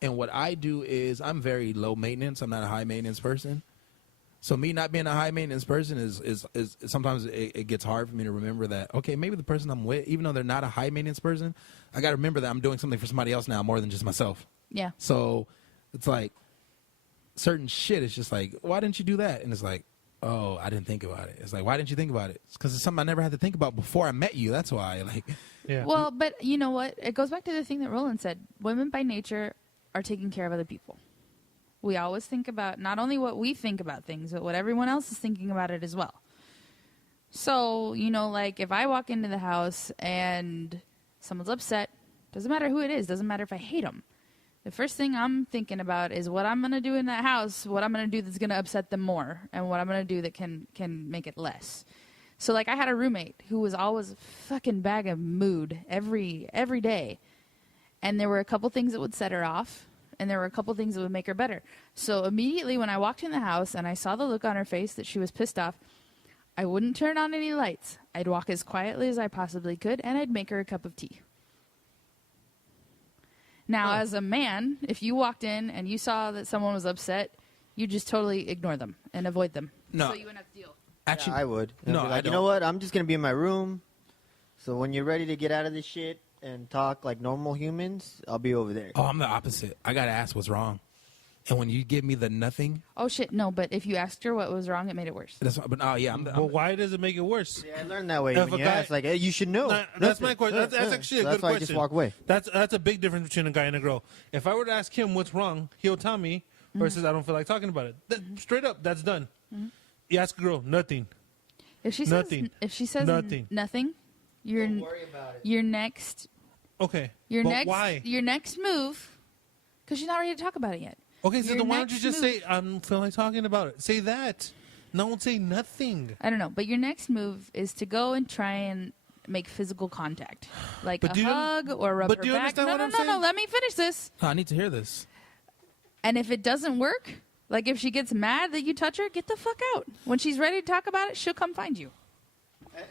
And what I do is I'm very low maintenance. I'm not a high maintenance person. So me not being a high maintenance person is sometimes it gets hard for me to remember that, okay, maybe the person I'm with, even though they're not a high maintenance person, I got to remember that I'm doing something for somebody else now more than just myself. Yeah. So it's like certain shit. It's just like, why didn't you do that? And it's like, oh, I didn't think about it. It's like, why didn't you think about it? It's because it's something I never had to think about before I met you. That's why. Like, yeah. Well, but you know what? It goes back to the thing that Roland said. Women by nature are taking care of other people. We always think about not only what we think about things, but what everyone else is thinking about it as well. So, you know, like if I walk into the house and someone's upset, doesn't matter who it is, doesn't matter if I hate them. The first thing I'm thinking about is what I'm going to do in that house, what I'm going to do that's going to upset them more, and what I'm going to do that can make it less. So, like, I had a roommate who was always a fucking bag of mood every day. And there were a couple things that would set her off, and there were a couple things that would make her better. So immediately when I walked in the house and I saw the look on her face that she was pissed off, I wouldn't turn on any lights. I'd walk as quietly as I possibly could, and I'd make her a cup of tea. Now, as a man, if you walked in and you saw that someone was upset, you just totally ignore them and avoid them. No. So you wouldn't have to deal. actually, I would. No, I'd be I like, you know don't. what? I'm just gonna be in my room. So when you're ready to get out of this shit and talk like normal humans, I'll be over there. oh, I'm the opposite. I got to ask what's wrong. And when you give me the nothing, Oh, shit, no, but if you asked her what was wrong, it made it worse. that's, but oh, yeah, I'm the, But why does it make it worse? Yeah, I learned that way. If When a you guy- ask, like, hey, you should know. That's my question. That's actually a So good that's why question. I just walk away. That's a big difference between a guy and a girl. If I were to ask him what's wrong, he'll tell me versus I don't feel like talking about it. Straight up, that's done. You ask a girl, nothing. If she Nothing. says Nothing. nothing, your Don't worry about it. your next Okay. your but next why? your next move, because you're not ready to talk about it yet. Okay, so your then why don't you next just move- say I don't feel like talking about it? Say that. Don't say nothing. I don't know, but your next move is to go and try and make physical contact, like But a do you- hug or rub but her do you back. understand No, what no, I'm no, no. saying? Let me finish this. I need to hear this. And if it doesn't work, like if she gets mad that you touch her, get the fuck out. When she's ready to talk about it, she'll come find you.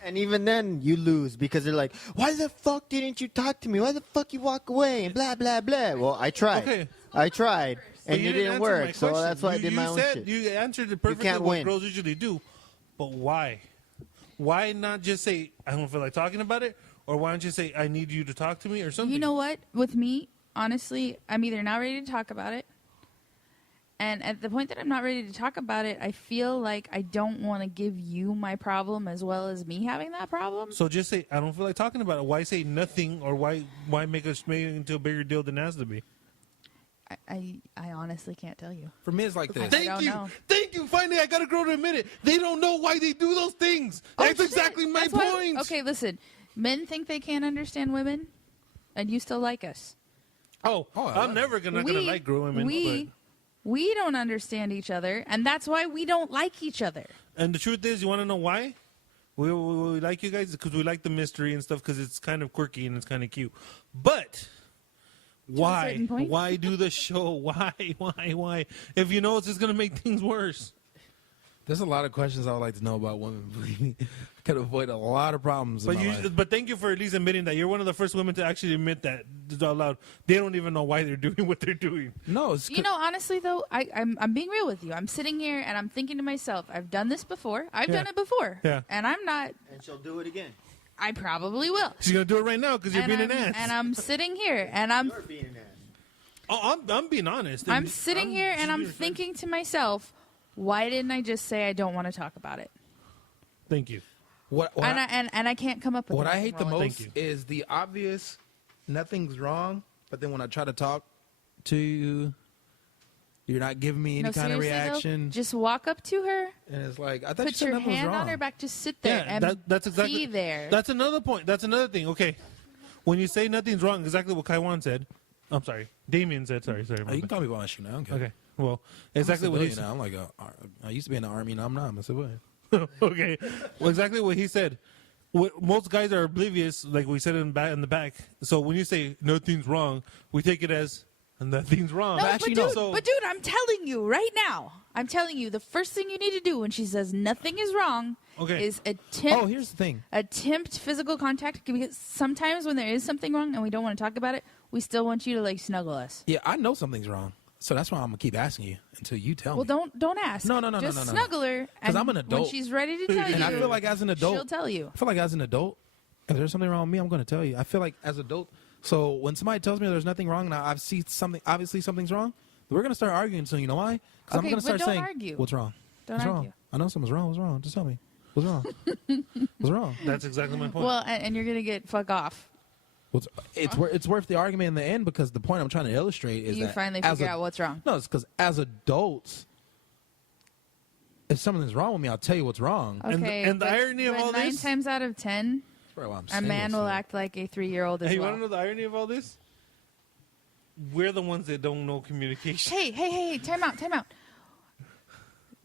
And even then, you lose because they're like, why the fuck didn't you talk to me? Why the fuck you walk away? And blah, blah, blah. Well, I tried. Okay. I tried. But And you it didn't answer my work. So question. that's why I You- did my you own said, shit. You answered it perfectly can't what win. girls usually do. But why? Why not just say, I don't feel like talking about it? Or why don't you say, I need you to talk to me or something? You know what? With me, honestly, I'm either not ready to talk about it, and at the point that I'm not ready to talk about it, I feel like I don't want to give you my problem as well as me having that problem. So just say, I don't feel like talking about it. Why say nothing or why make us make it into a bigger deal than it has to be? I honestly can't tell you. For me, it's like this. Thank- don't you. know. Thank you. Finally, I got a girl to admit it. They don't know why they do those things. Oh, That's shit. exactly my That's why- point. Okay, listen. Men think they can't understand women, and you still like us. Oh, Oh, I'm never gonna like girl women. We don't understand each other, and that's why we don't like each other. And the truth is, you want to know why? We like you guys because we like the mystery and stuff because it's kind of quirky and it's kind of cute. But why? certain point. Why do the show? Why? If you know it's just gonna make things worse. There's a lot of questions I would like to know about women. Believe me, could avoid a lot of problems. In my life. But thank you for at least admitting that you're one of the first women to actually admit that out loud. They don't even know why they're doing what they're doing. No, it's You know, honestly though, I'm being real with you. I'm sitting here and I'm thinking to myself, I've done this before. I've done it before. Yeah. And I'm not. And she'll do it again. I probably will. She's gonna do it right now because you're being an ass. And I'm sitting here and You're being an ass. Oh, I'm being honest. I'm sitting here and I'm thinking to myself, why didn't I just say I don't want to talk about it? Thank you. what I can't come up with what I anything hate the wrong with most Thank you. is the obvious nothing's wrong, but then when I try to talk to you, you're not giving me it. any No, kind of seriously, though, reaction. just walk up to her, And it's like, I thought you put said your nothing was hand wrong. on her back, just sit there and that's exactly be there. That's another point. That's another thing. Okay, when you say nothing's wrong, exactly what Kaiwan said. I'm sorry, Damien said. Sorry. Oh, you can call me by my shoe now. Okay. Well, exactly what he said. Now. I'm like, I used to be in the army, now I'm not. I'm a civilian. Okay. Well, exactly what he said. Most guys are oblivious, like we said in the back. So when you say nothing's wrong, we take it as nothing's wrong. No, actually, but, dude, no. but dude, I'm telling you right now. I'm telling you, the first thing you need to do when she says nothing is wrong is attempt. Oh, here's the thing. Attempt physical contact, because sometimes when there is something wrong and we don't want to talk about it, we still want you to like snuggle us. Yeah, I know something's wrong. So that's why I'm going to keep asking you until you tell Well, me. don't ask. No. Just snuggle her. Because and I'm an adult. When she's ready to tell you, And I feel like as an adult, she'll tell you. I feel like as an adult, if there's something wrong with me, I'm going to tell you. I feel like as an adult, so when somebody tells me there's nothing wrong and I see something, obviously something's wrong, we're going to start arguing. So you know why? Because I'm Okay, going to start but don't saying, argue. what's wrong? Don't What's argue. wrong? I know something's wrong. What's wrong? Just tell me. What's wrong? What's wrong? That's exactly my point. Well, and you're gonna get fuck off. It's worth the argument in the end because the point I'm trying to illustrate is You that finally as figure out what's wrong. No, it's because as adults, if something's wrong with me, I'll tell you what's wrong. Okay, and the but- irony of but all 9 this- times out of 10, That's probably why I'm a single, man will so- act like a 3-year-old as Hey, you well. want to know the irony of all this? We're the ones that don't know communication. Hey, time out.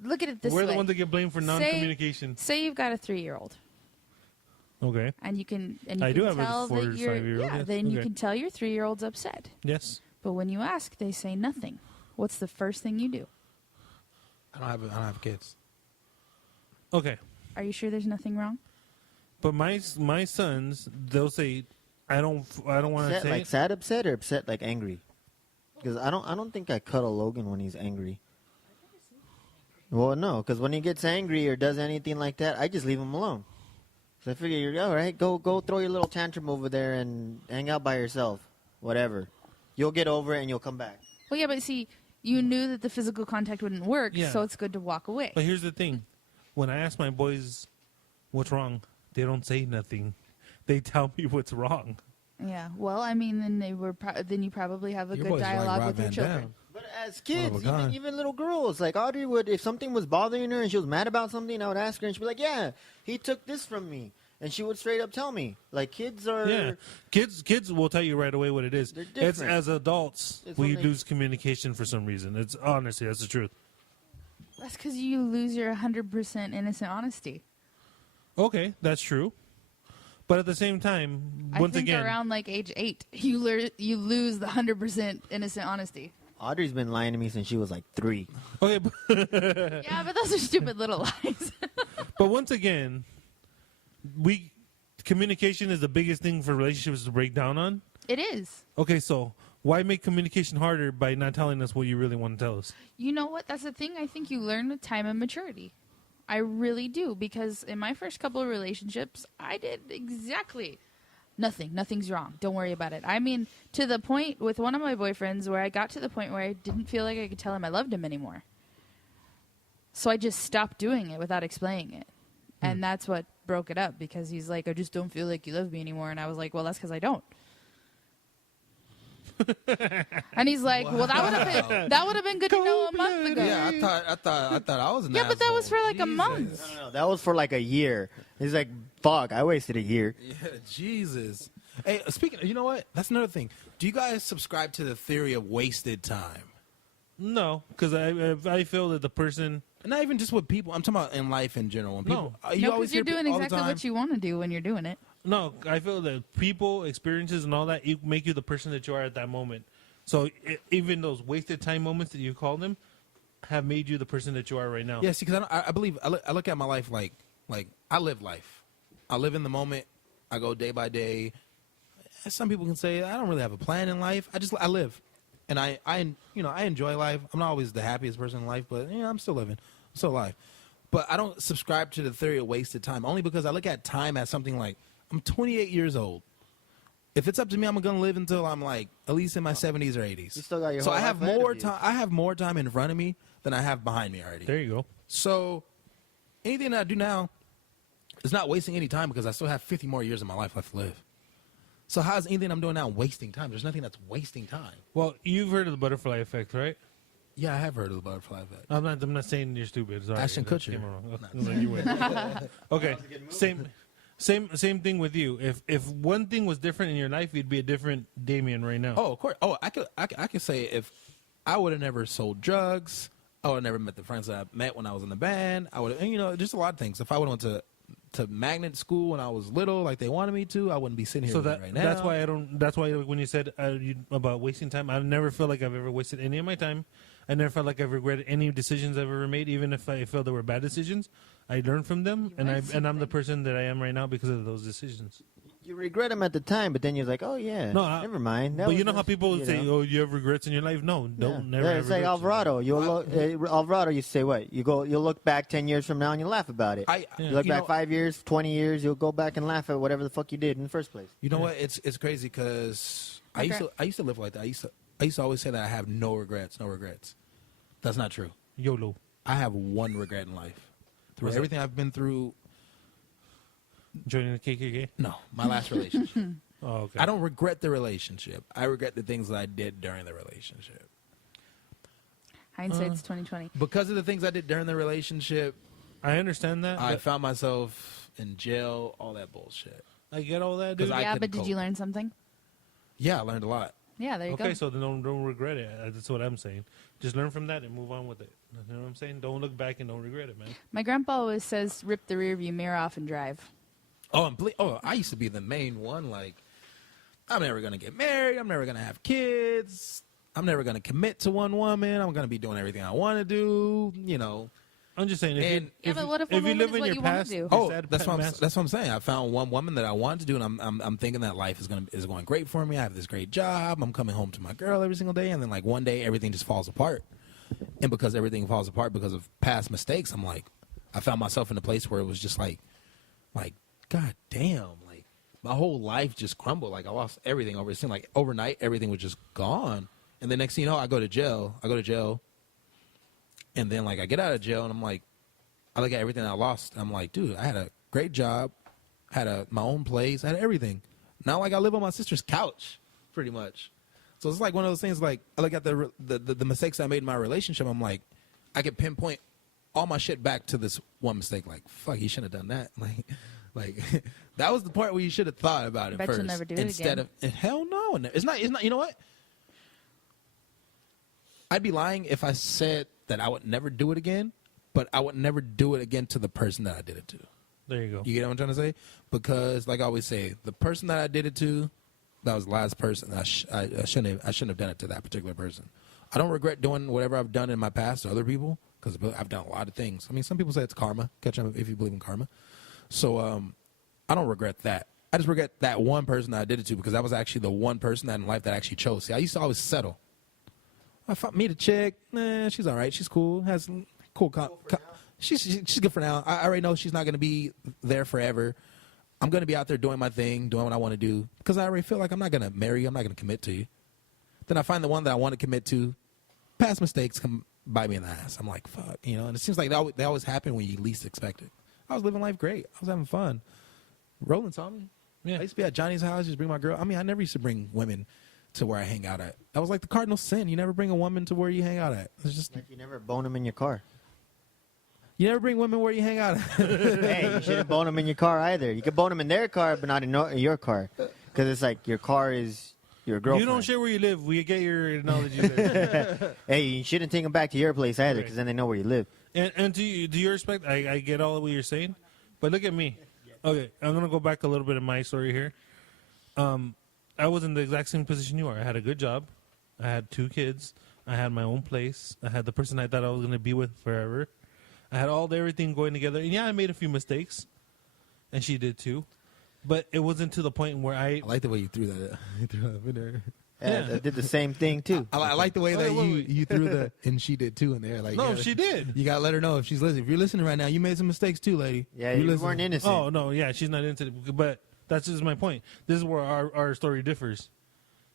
Look at it this We're way. the ones that get blamed for non-communication. Say you've got a 3-year-old, Okay. and you can I do have a tell 4 or that you're 5-year-old, yeah. yes. Then you Okay. can tell your 3-year-old's upset. Yes. But when you ask, they say nothing. What's the first thing you do? I don't have kids. Okay. Are you sure there's nothing wrong? But my sons, they'll say, I don't want to Upset, say like it. sad upset or upset like angry? Because I don't think I cuddle Logan when he's angry. Well, no, because when he gets angry or does anything like that, I just leave him alone. So I figure, you're all right. Go throw your little tantrum over there and hang out by yourself. Whatever. You'll get over it and you'll come back. Well, yeah, but see, you knew that the physical contact wouldn't work, Yeah. so it's good to walk away. But here's the thing. When I ask my boys what's wrong, they don't say nothing. They tell me what's wrong. Yeah. Well, I mean, then then you probably have a Your good boys are like dialogue Rob with your Van children. Dam. But as kids, One of a kind. even little girls, like Audrey would, if something was bothering her and she was mad about something, I would ask her and she'd be like, yeah, he took this from me. And she would straight up tell me. Like, kids are... Yeah. Kids will tell you right away what it is. They're It's different. as adults, It's we when they- lose communication for some reason. It's honestly, that's the truth. That's because you lose your 100% innocent honesty. Okay, that's true. But at the same time, once I think again, around like age 8, you lose the 100% innocent honesty. Audrey's been lying to me since she was like 3. okay, Yeah, but those are stupid little lies. but once again, communication is the biggest thing for relationships to break down on. It is. Okay, so why make communication harder by not telling us what you really want to tell us? You know what? That's the thing I think you learn with time and maturity. I really do, because in my first couple of relationships, I did exactly nothing. Nothing's wrong. Don't worry about it. I mean, to the point with one of my boyfriends where I got to the point where I didn't feel like I could tell him I loved him anymore. So I just stopped doing it without explaining it. And that's what broke it up, because he's like, I just don't feel like you love me anymore. And I was like, well, that's because I don't. And he's like, well, that would have been good to know a month ago. Yeah, I thought I was an Yeah, but that was asshole. for like a Jesus. month. No, that was for like a year. He's like, fuck, I wasted a year. Yeah, Jesus. Hey, speaking, you know what? That's another thing. Do you guys subscribe to the theory of wasted time? No, because I feel that the person. Not even just with people. I'm talking about in life in general. When people, No. you No, always because you're hear doing all the exactly time, what you want to do when you're doing it. No, I feel that people, experiences, and all that make you the person that you are at that moment. So even those wasted time moments that you call them, have made you the person that you are right now? Yeah, see, because I believe I look at my life like I live life. I live in the moment. I go day by day. Some people can say I don't really have a plan in life. I live, and I enjoy life. I'm not always the happiest person in life, but I'm still living. I'm still alive. But I don't subscribe to the theory of wasted time, only because I look at time as something like I'm 28 years old. If it's up to me, I'm gonna live until I'm like at least in my 70s or 80s. You still got your so whole I have life ahead more of you. time. I have more time in front of me than I have behind me already. There you go. So anything that I do now is not wasting any time because I still have 50 more years of my life left to live. So how is anything I'm doing now wasting time? There's nothing that's wasting time. Well, you've heard of the butterfly effect, right? Yeah, I have heard of the butterfly effect. I'm not saying you're stupid. Sorry. Ashton That Kutcher. came wrong. No, you win. Okay. Same thing with you. If one thing was different in your life, you'd be a different Damien right now. Oh, of course. Oh, I could say if I would have never sold drugs, I would have never met the friends that I met when I was in the band. I would have, just a lot of things. If I would have went to magnet school when I was little, like they wanted me to, I wouldn't be sitting here So with you right now. that's why I don't. That's why when you said about wasting time, I never feel like I've ever wasted any of my time. I never felt like I've regretted any decisions I've ever made, even if I felt they were bad decisions. I learned from them, and I'm the person that I am right now because of those decisions. You regret them at the time, but then you're like, oh yeah, never mind. But you know how people say, "Oh, you have regrets in your life?" No, don't. Never. Yeah, have it's like regrets. Alvarado. Alvarado, you say what? You look back 10 years from now and you laugh about it. You look back 5 years, 20 years, you'll go back and laugh at whatever the fuck you did in the first place. You know what? It's crazy because I used to live like that. I used to always say that I have no regrets. That's not true. YOLO. I have one regret in life. Through everything I've been through. Joining the KKK? No, my last relationship. Oh, okay. I don't regret the relationship. I regret the things that I did during the relationship. Hindsight's 2020. Because of the things I did during the relationship, I understand that. I found myself in jail, all that bullshit. I get all that, dude. I Yeah, couldn't but did you cope. learn something? Yeah, I learned a lot. Yeah, there you Okay, go. so then don't regret it. That's what I'm saying. Just learn from that and move on with it. You know what I'm saying? Don't look back and don't regret it, man. My grandpa always says, rip the rear view mirror off and drive. Oh, I used to be the main one. Like, I'm never going to get married. I'm never going to have kids. I'm never going to commit to one woman. I'm going to be doing everything I want to do, I'm just saying. but what if you woman live is in what your you wanna past, do? your Oh, sad that's what past- I'm saying. I found one woman that I wanted to do, and I'm thinking that life is going great for me. I have this great job. I'm coming home to my girl every single day, and then like one day everything just falls apart. And because everything falls apart because of past mistakes, I'm like, I found myself in a place where it was just like, God damn, like my whole life just crumbled. Like I lost everything over. It seemed like overnight everything was just gone. And the next thing you know, I go to jail, and then like I get out of jail, and I'm like, I look at everything I lost. I'm like, dude, I had a great job, had my own place, I had everything. Now, like, I live on my sister's couch, pretty much. So it's like one of those things. Like, I look at the mistakes I made in my relationship. I'm like, I could pinpoint all my shit back to this one mistake. Like, fuck, you shouldn't have done that. Like that was the part where you should have thought about it Bet first. you'll never do it instead again. of hell no. It's not. You know what? I'd be lying if I said that I would never do it again. But I would never do it again to the person that I did it to. There you go. You get what I'm trying to say? Because, like I always say, the person that I did it to, that was the last person. I shouldn't have done it to that particular person. I don't regret doing whatever I've done in my past to other people because I've done a lot of things. I mean, some people say it's karma. Catch up if you believe in karma. So I don't regret that. I just regret that one person that I did it to because that was actually the one person that in life that I actually chose. See, I used to always settle. I meet a chick. She's all right. She's cool. Has cool. She's good for now. I already know she's not going to be there forever. I'm going to be out there doing my thing, doing what I want to do because I already feel like I'm not going to marry you. I'm not going to commit to you. Then I find the one that I want to commit to. Past mistakes come bite me in the ass. I'm like, fuck, And it seems like they always happen when you least expect it. I was living life great. I was having fun. Roland saw me. Yeah. I used to be at Johnny's house, just bring my girl. I mean, I never used to bring women to where I hang out at. That was like the cardinal sin. You never bring a woman to where you hang out at. It's just Like you never bone them in your car. you never bring women where you hang out at. Hey, you shouldn't bone them in your car either. You could bone them in their car, but not in your car. Because it's like your car is your girlfriend. You don't share where you live. We get your analogies there. Hey, you shouldn't take them back to your place either, because then they know where you live. And do you respect? I get all of what you're saying, but look at me. Okay, I'm gonna go back a little bit in my story here. I was in the exact same position you are. I had a good job. I had 2 kids. I had my own place. I had the person I thought I was going to be with forever. I had everything going together. And yeah, I made a few mistakes. And she did too. But it wasn't to the point where I like the way you threw that. You threw that in there. Yeah, I did the same thing too. I like the way that you threw the and she did too in there. Like No, she did. You gotta let her know if she's listening. If you're listening right now, you made some mistakes too, lady. Yeah, you listening. weren't innocent. Oh, no, yeah, she's not into it. But that's just my point. This is where our story differs.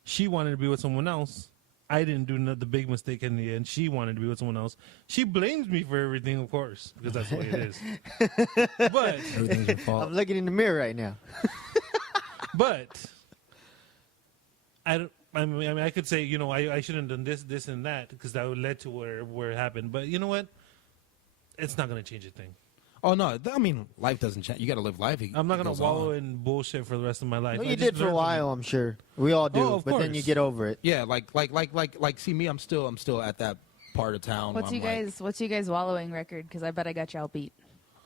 She wanted to be with someone else. I didn't do the big mistake in the end. She wanted to be with someone else. She blames me for everything, of course, because that's the way it is. But Everything's your fault. I'm looking in the mirror right now. But I mean, I could say, I shouldn't have done this, and that because that would led to where it happened. But you know what? It's not going to change a thing. Oh no, I mean life doesn't change. You got to live life. I'm not going goes to wallow on. in bullshit for the rest of my life. Well, I you just did for a learned while, I'm sure. We all do, Oh, of but then you course. get over it. Yeah, like see me, I'm still at that part of town. What's where I'm what's you guys wallowing record? Because I bet I got y'all beat.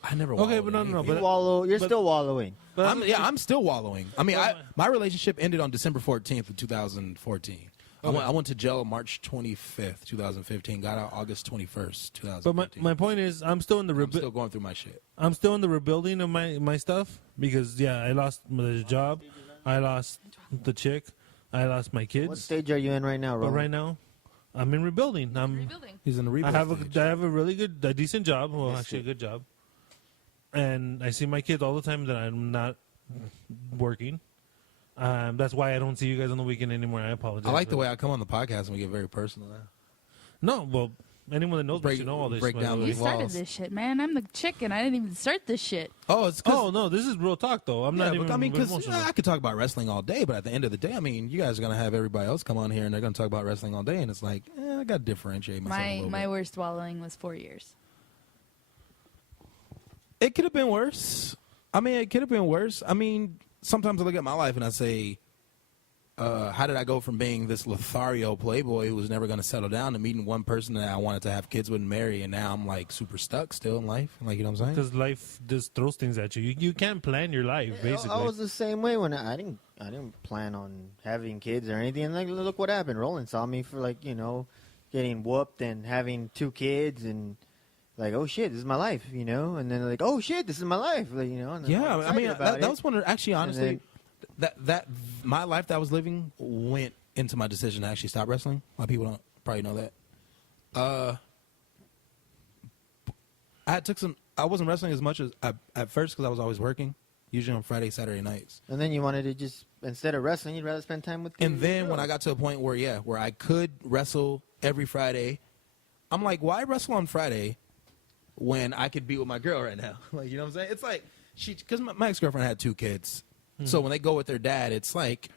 I never. Okay, wallowed but no, in no, anything. You wallow. You're but- still wallowing. But I'm still wallowing. I mean, But my relationship ended on December 14th of 2014. I went to jail March 25th, 2015. Got out August 21st, 2015. But my point is, I'm still in the I'm still going through my shit. I'm still in the rebuilding of my stuff because I lost the job, I lost the chick, I lost my kids. What stage are you in right now, But Roland? right now, I'm in rebuilding. Rebuilding. He's in the I rebuild have stage. I have a really a decent job. Well, actually, a good job. And I see my kids all the time that I'm not working. That's why I don't see you guys on the weekend anymore. I apologize. I like the but- way I come on the podcast and we get very personal now. No, well, anyone that knows me Break- should know all this. break by the down way. You these started walls. this shit, man. I'm the chick, and I didn't even start this shit. Oh, it's 'cause- Oh no, this is real talk though. I'm not even. I mean, because emotional. I could talk about wrestling all day, but at the end of the day, I mean, you guys are gonna have everybody else come on here and they're gonna talk about wrestling all day, and it's like, I gotta differentiate myself. a My little my bit. worst wallowing was 4 years. It could have been worse. I mean, it could have been worse. I mean, sometimes I look at my life and I say, how did I go from being this Lothario playboy who was never going to settle down to meeting one person that I wanted to have kids with and marry, and now I'm like super stuck still in life? Like, you know what I'm saying? Because life just throws things at you. You can't plan your life, basically. I was the same way when I didn't plan on having kids or anything. And like, look what happened. Roland saw me for getting whooped and having 2 kids and like, oh shit, this is my life, and then like, oh shit, this is my life, like, and then Yeah, I'm I mean, excited about that it. was one of, actually, honestly, then- that my life that I was living went into my decision to actually stop wrestling. A lot of people don't probably know that. I wasn't wrestling as much as at first because I was always working, usually on Friday, Saturday nights. And then you wanted to just, instead of wrestling, you'd rather spend time with And your then girl. when I got to a point where I could wrestle every Friday, I'm like, why wrestle on Friday when I could be with my girl right now? Like, you know what I'm saying? It's like because my ex-girlfriend had 2 kids, so when they go with their dad, it's like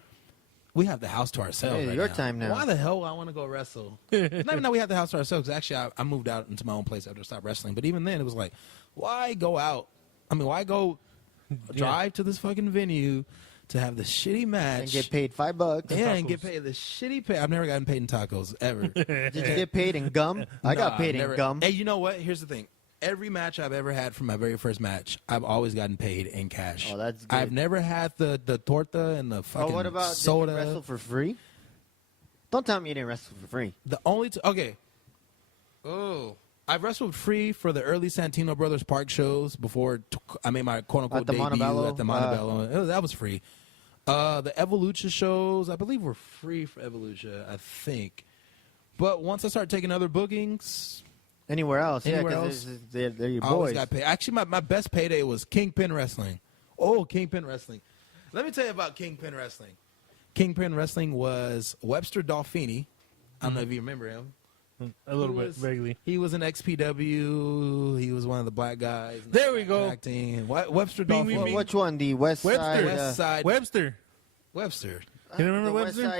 we have the house to ourselves. Hey, right your now. time now. Why the hell I want to go wrestle? Not even that we have the house to ourselves. Actually, I moved out into my own place after I stopped wrestling. But even then, it was like, why go out? I mean, why go drive to this fucking venue to have the shitty match and get paid $5. Yeah, and get paid the shitty pay. I've never gotten paid in tacos ever. Did you get paid in gum? I got Nah, paid never. in gum. Hey, you know what? Here's the thing. Every match I've ever had from my very first match, I've always gotten paid in cash. Oh, that's good. I've never had the torta and the Oh, fucking what about soda. Did you wrestle for free? Don't tell me you didn't wrestle for free. The only okay. Oh, I've wrestled free for the early Santino Brothers Park shows before I made my quote unquote At the debut Montebello? at the Montebello. That was free. The Evolution shows, I believe, were free for Evolution. I think, but once I started taking other bookings, Anywhere else? Anywhere yeah, else? because they're your I always boys. got paid. Actually, my best payday was Kingpin Wrestling. Oh, Kingpin Wrestling. Let me tell you about Kingpin Wrestling. Kingpin Wrestling was Webster Dolphini. I don't know if you remember him. A little He bit, was- vaguely. He was an XPW. He was one of the black guys. in the There we go. tag team. Webster Bing, Dolphini. bing, bing. Which one? The West Webster. Side? West Side. Webster. Webster. You remember the Webster? West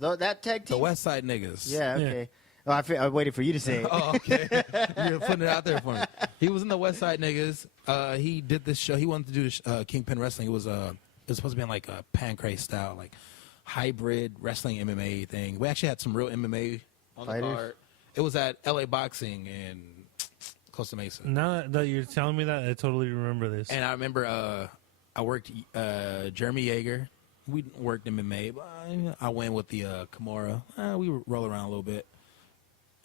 Side, that tag team? The West Side niggas. Yeah, okay. Oh, I waited for you to say it. Oh, okay. You're putting it out there for me. He was in the West Side Niggas. He did this show. He wanted to do this, Kingpin Wrestling. It was supposed to be in like a pancrase style, like hybrid wrestling MMA thing. We actually had some real MMA on Fighters? the card. It was at LA Boxing in Costa Mesa. Now that you're telling me that, I totally remember this. And I remember I worked Jeremy Yeager. We worked MMA, but I went with the Kimura. We would roll around a little bit.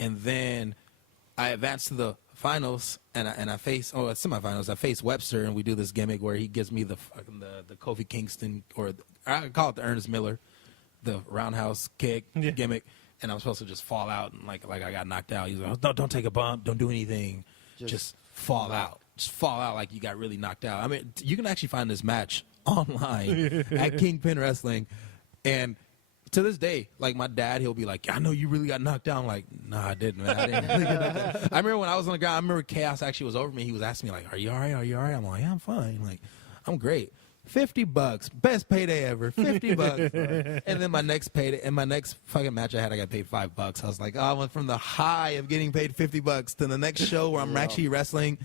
and then I advanced to the finals, and I face semifinals. I face Webster, and we do this gimmick where he gives me the Kofi Kingston, or I call it the Ernest Miller, the roundhouse kick gimmick, and I'm supposed to just fall out and like I got knocked out. He's like, don't take a bump, don't do anything, just fall out. Just fall out like you got really knocked out. I mean, you can actually find this match online at Kingpin Wrestling, and to this day, like my dad, he'll be like, "I know you really got knocked down." I'm like, "Nah, I didn't, man. I didn't really get knocked down." I remember when I was on the ground. I remember Chaos actually was over me. He was asking me like, "Are you all right? Are you all right?" I'm like, "Yeah, I'm fine. Like, I'm great." $50, best payday ever. $50, and then my next payday and my next fucking match I had, I got paid $5. I was like, oh, I went from the high of getting paid $50 to the next show where I'm actually wrestling,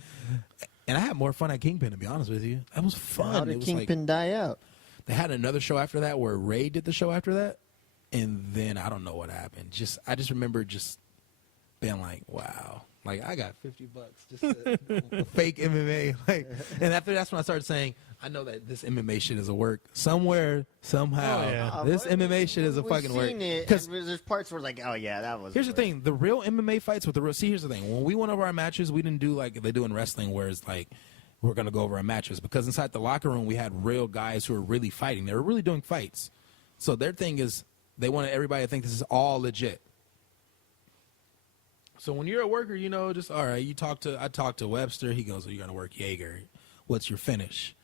and I had more fun at Kingpin. To be honest with you, that was fun. How did Kingpin die out? They had another show after that where Ray did the show after that, and then I don't know what happened. I just remember just being like, wow. Like, I got $50 just a fake MMA. Like, and after that's when I started saying, I know that this MMA shit is a work. Somewhere, somehow, this MMA shit is a fucking work. Because there's parts where like, oh yeah, that was. Here's the thing: the real MMA fights with the real. See, here's the thing: when we went over our matches, we didn't do like they do in wrestling, where it's like we're gonna go over our matches, because inside the locker room we had real guys who were really fighting. They were really doing fights. So their thing is they wanted everybody to think this is all legit. So when you're a worker, you know, just all right. I talk to Webster. He goes, "Oh, you're gonna work Jaeger. What's your finish?"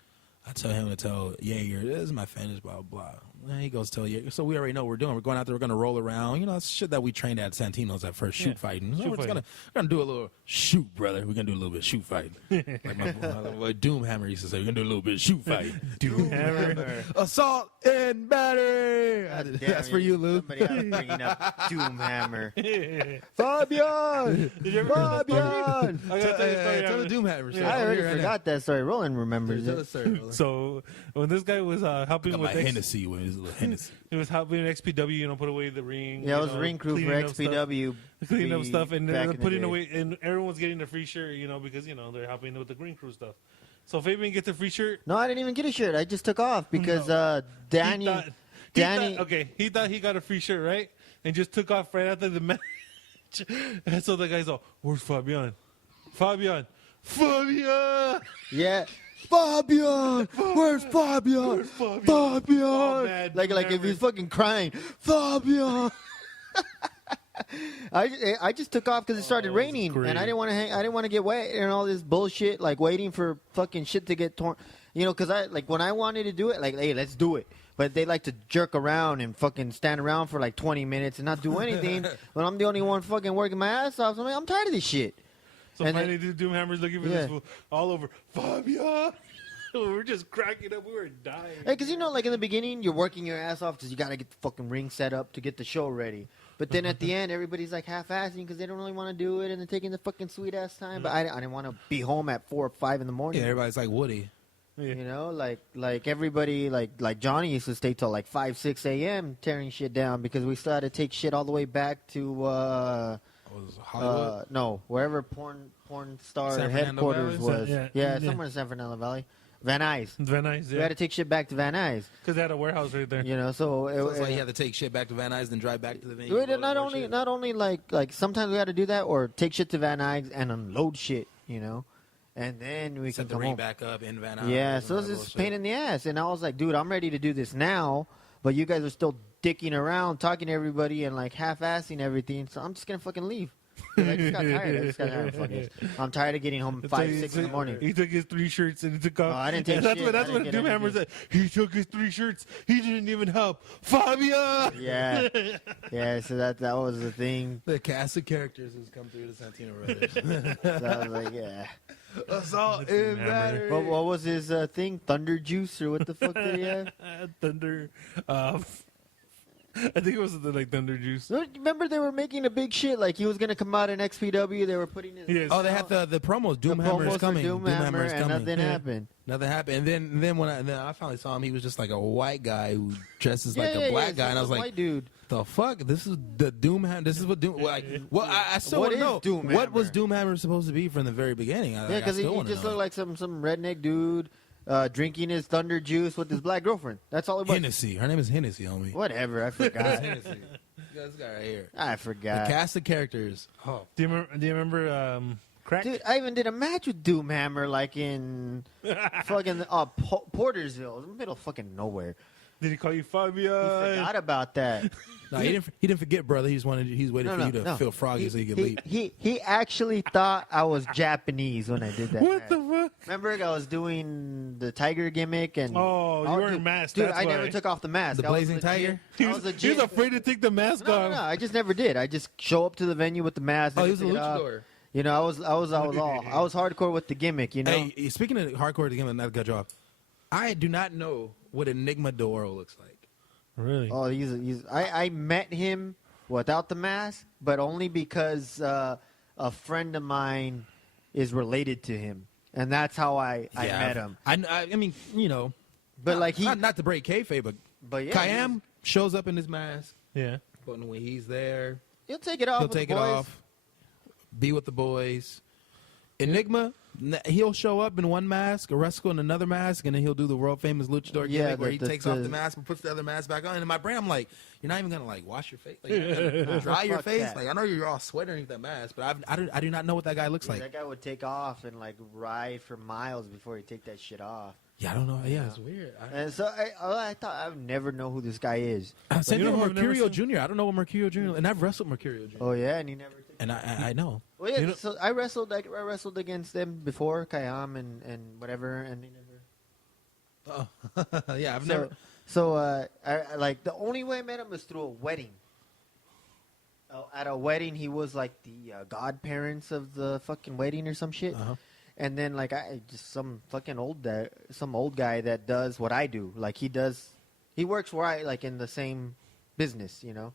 I tell him to tell Jaeger, "This is my finish." Blah blah. And he goes tell Jaeger. So we already know what we're doing. We're going out there. We're gonna roll around. You know, it's shit that we trained at Santino's at first, shoot fighting. So we're gonna do a little shoot, brother. We're gonna do a little bit of shoot fighting. Like my boy Doomhammer used to say, we're gonna do a little bit of shoot fighting. Doomhammer. Assault and battery. That's for you, Lou. Somebody else bringing up Doomhammer. Fabian! Fabian! Tell the Doomhammer story. I already forgot that story. Roland remembers it. So when this guy was helping with Hennessy, when he was a little Hennessy. He was helping XPW, you know, put away the ring. Yeah, it was ring crew for XPW. Cleaning up stuff, and they're putting away, and everyone's getting a free shirt, you know, because, you know, they're helping with the ring crew stuff. So Fabian gets a free shirt. No, I didn't even get a shirt. I just took off because Danny. He thought he got a free shirt, right? And just took off right after the match. And so the guy's all, "Where's Fabian? Fabian! Fabian!" Yeah. Fabian! Where's Fabian? Fabian! Oh, like if he's fucking crying, Fabian. I just took off because it started raining, and I didn't want to I didn't want to get wet and all this bullshit, like waiting for fucking shit to get torn. You know, because I like when I wanted to do it, like, hey, let's do it. But they like to jerk around and fucking stand around for like 20 minutes and not do anything. But I'm the only one fucking working my ass off. So I'm like, I'm tired of this shit. So and finally, the Doomhammer's looking for this fool all over. Fabian! We were just cracking up. We were dying. Hey, because, you know, like in the beginning, you're working your ass off because you got to get the fucking ring set up to get the show ready. But then at the end, everybody's like half-assing because they don't really want to do it and they're taking the fucking sweet-ass time. But I didn't want to be home at 4 or 5 in the morning. Yeah, everybody's like Woody. Yeah. You know, like everybody, like Johnny used to stay till like 5, 6 a.m. tearing shit down because we still had to take shit all the way back to Hollywood? No, wherever porn star San headquarters Valley? was. Yeah, somewhere in San Fernando Valley. Van Nuys. Van Nuys, yeah. We had to take shit back to Van Nuys. Because they had a warehouse right there. You know, so it's like you had to take shit back to Van Nuys, then drive back to the venue. Not only like sometimes we had to do that, or take shit to Van Nuys and unload shit, you know, and then we set can the come ring home. back up in Van Nuys. Yeah, so it's just pain in the ass, and I was like, dude, I'm ready to do this now, but you guys are still dicking around, talking to everybody, and like half-assing everything. So I'm just gonna fucking leave. I just got tired. I'm tired of getting home at 5, 6 in the morning. He took his 3 shirts and he took off. Oh, I didn't take shit. That's what Doomhammer said. He took his 3 shirts. He didn't even help. Fabian! Yeah. Yeah, so that was the thing. The cast of characters who's come through the Santino Brothers. So I was like, yeah. Assault and battery. What was his thing? Thunder Juice or what the fuck did he have? Thunder. I think it was like Thunder Juice. Remember they were making a big shit like he was gonna come out in XPW. They were putting his they had the promos. Doomhammer is coming. Doomhammer is coming. Nothing happened. Nothing happened. And then when I finally saw him, he was just like a white guy who dresses like a black guy, and I was like, white dude. The fuck? This is the Doomhammer. This is what Doom. Like, well, I still want to know what was Doomhammer supposed to be from the very beginning. Yeah, because he just looked like some redneck dude. Drinking his Thunder Juice with his black girlfriend. That's all it was. Hennessy. Her name is Hennessy, homie. Whatever, I forgot. This guy right here. I The forgot. cast of characters. Oh, Do you remember Crack? Dude, I even did a match with Doomhammer like in fucking Portersville, in the middle of fucking nowhere. Did he call you He Fabian? forgot about that. no, he didn't forget, brother. He's waiting for you to feel froggy so he could leave. He actually thought I was Japanese when I did that. What the match. fuck? Remember, I was doing the tiger gimmick and Oh, you weren't masked. Dude, that's I why. never took off the mask. The I was Blazing legit- Tiger? I was He was legit. afraid to take the mask No, off. no, I just never did. I just show up to the venue with the mask. Oh, he never was a take it off. luchador. You know, I was hardcore with the gimmick. You know, Hey, speaking of hardcore again, not to cut you off. I do not know what Enigma Doro looks like. Really? oh, I met him without the mask, but only because a friend of mine is related to him, and that's how I met him. I mean, you know, But like he, not to break kayfabe, but yeah, Kayam shows up in his mask, Yeah. but when he's there, he'll take it off. he'll with the take it boys. off, be with the boys. Enigma, he'll show up in one mask, wrestle in another mask, and then he'll do the world famous luchador Yeah, gimmick where he the- takes off the- the mask and puts the other mask back on. And in my brain, I'm like, you're not even gonna like wash your face, like you're not gonna dry your Fuck face. that. Like I know you're all sweating underneath that mask, but I do not know what that guy looks Dude, like. that guy would take off and like ride for miles before he take that shit off. Yeah, I don't know. Yeah, it's weird. And so I thought I would never know who this guy is. Same you know thing who with I've never Mercurio seen? Jr. I don't know what Mercurio Jr. And I've wrestled Mercurio Jr. Oh yeah, and he never. And I know. Well, yeah. You know- So I wrestled against them before Kayam and whatever, and he never. Oh, yeah, I've never. So I like the only way I met him was through a wedding. At a wedding, he was like the godparents of the fucking wedding or some shit. Uh-huh. And then like I just some old guy that does what I do. Like he works where I like in the same business, you know.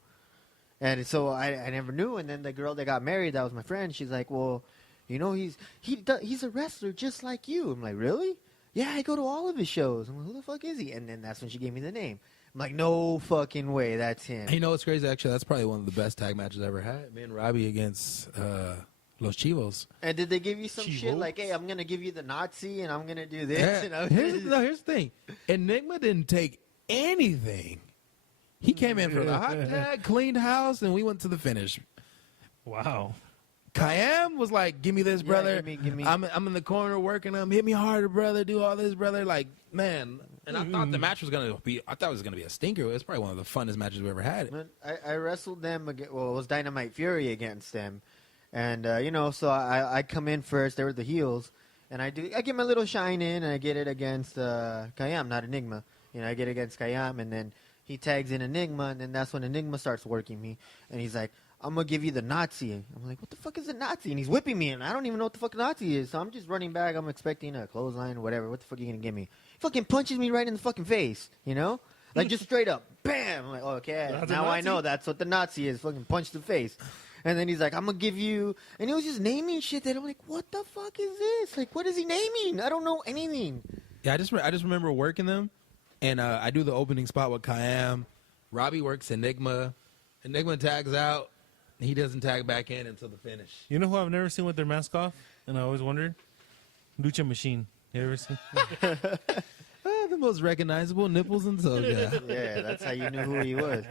And so I never knew. And then the girl that got married, that was my friend. She's like, well, you know, he's a wrestler just like you. I'm like, really? Yeah, I go to all of his shows. I'm like, who the fuck is he? And then that's when she gave me the name. I'm like, no fucking way, that's him. You know what's crazy? Actually, that's probably one of the best tag matches I ever had. Me and Robbie against Los Chivos. And did they give you some She shit like, ropes? hey, I'm gonna give you the Nazi and I'm gonna do this? Yeah. And I'm Here's the thing. Enigma didn't take anything. He came in for the hot tag, cleaned house, and we went to the finish. Wow. Kayam was like, "Give me this, Yeah, brother. give me. I'm in the corner working him. Hit me harder, brother. Do all this, brother." Like, man. And I thought the match was gonna be. I thought it was gonna be a stinker. It was probably one of the funnest matches we ever had. Man, I wrestled them again. Well, it was Dynamite Fury against them, and you know, so I come in first. They were the heels, and I get my little shine in, and I get it against Kayam, not Enigma. You know, I get it against Kayam, and then he tags in Enigma, and then that's when Enigma starts working me, and he's like, "I'm gonna give you the Nazi." I'm like, "What the fuck is a Nazi?" And he's whipping me, and I don't even know what the fuck a Nazi is. So I'm just running back. I'm expecting a clothesline or whatever. What the fuck are you gonna give me? He fucking punches me right in the fucking face, you know? Like, just straight up. Bam! I'm like, oh, okay, That's a now I Nazi? know that's what the Nazi is. Fucking punch the face. And then he's like, I'm gonna give you... And he was just naming shit that I'm like, what the fuck is this? Like, what is he naming? I don't know anything. Yeah, I just remember working them, and I do the opening spot with Kayam. Robbie works Enigma. Enigma tags out. He doesn't tag back in until the finish. You know who I've never seen with their mask off? And I always wondered? Lucha Machine. You ever seen? The most recognizable nipples and toga. Yeah, that's how you knew who he was.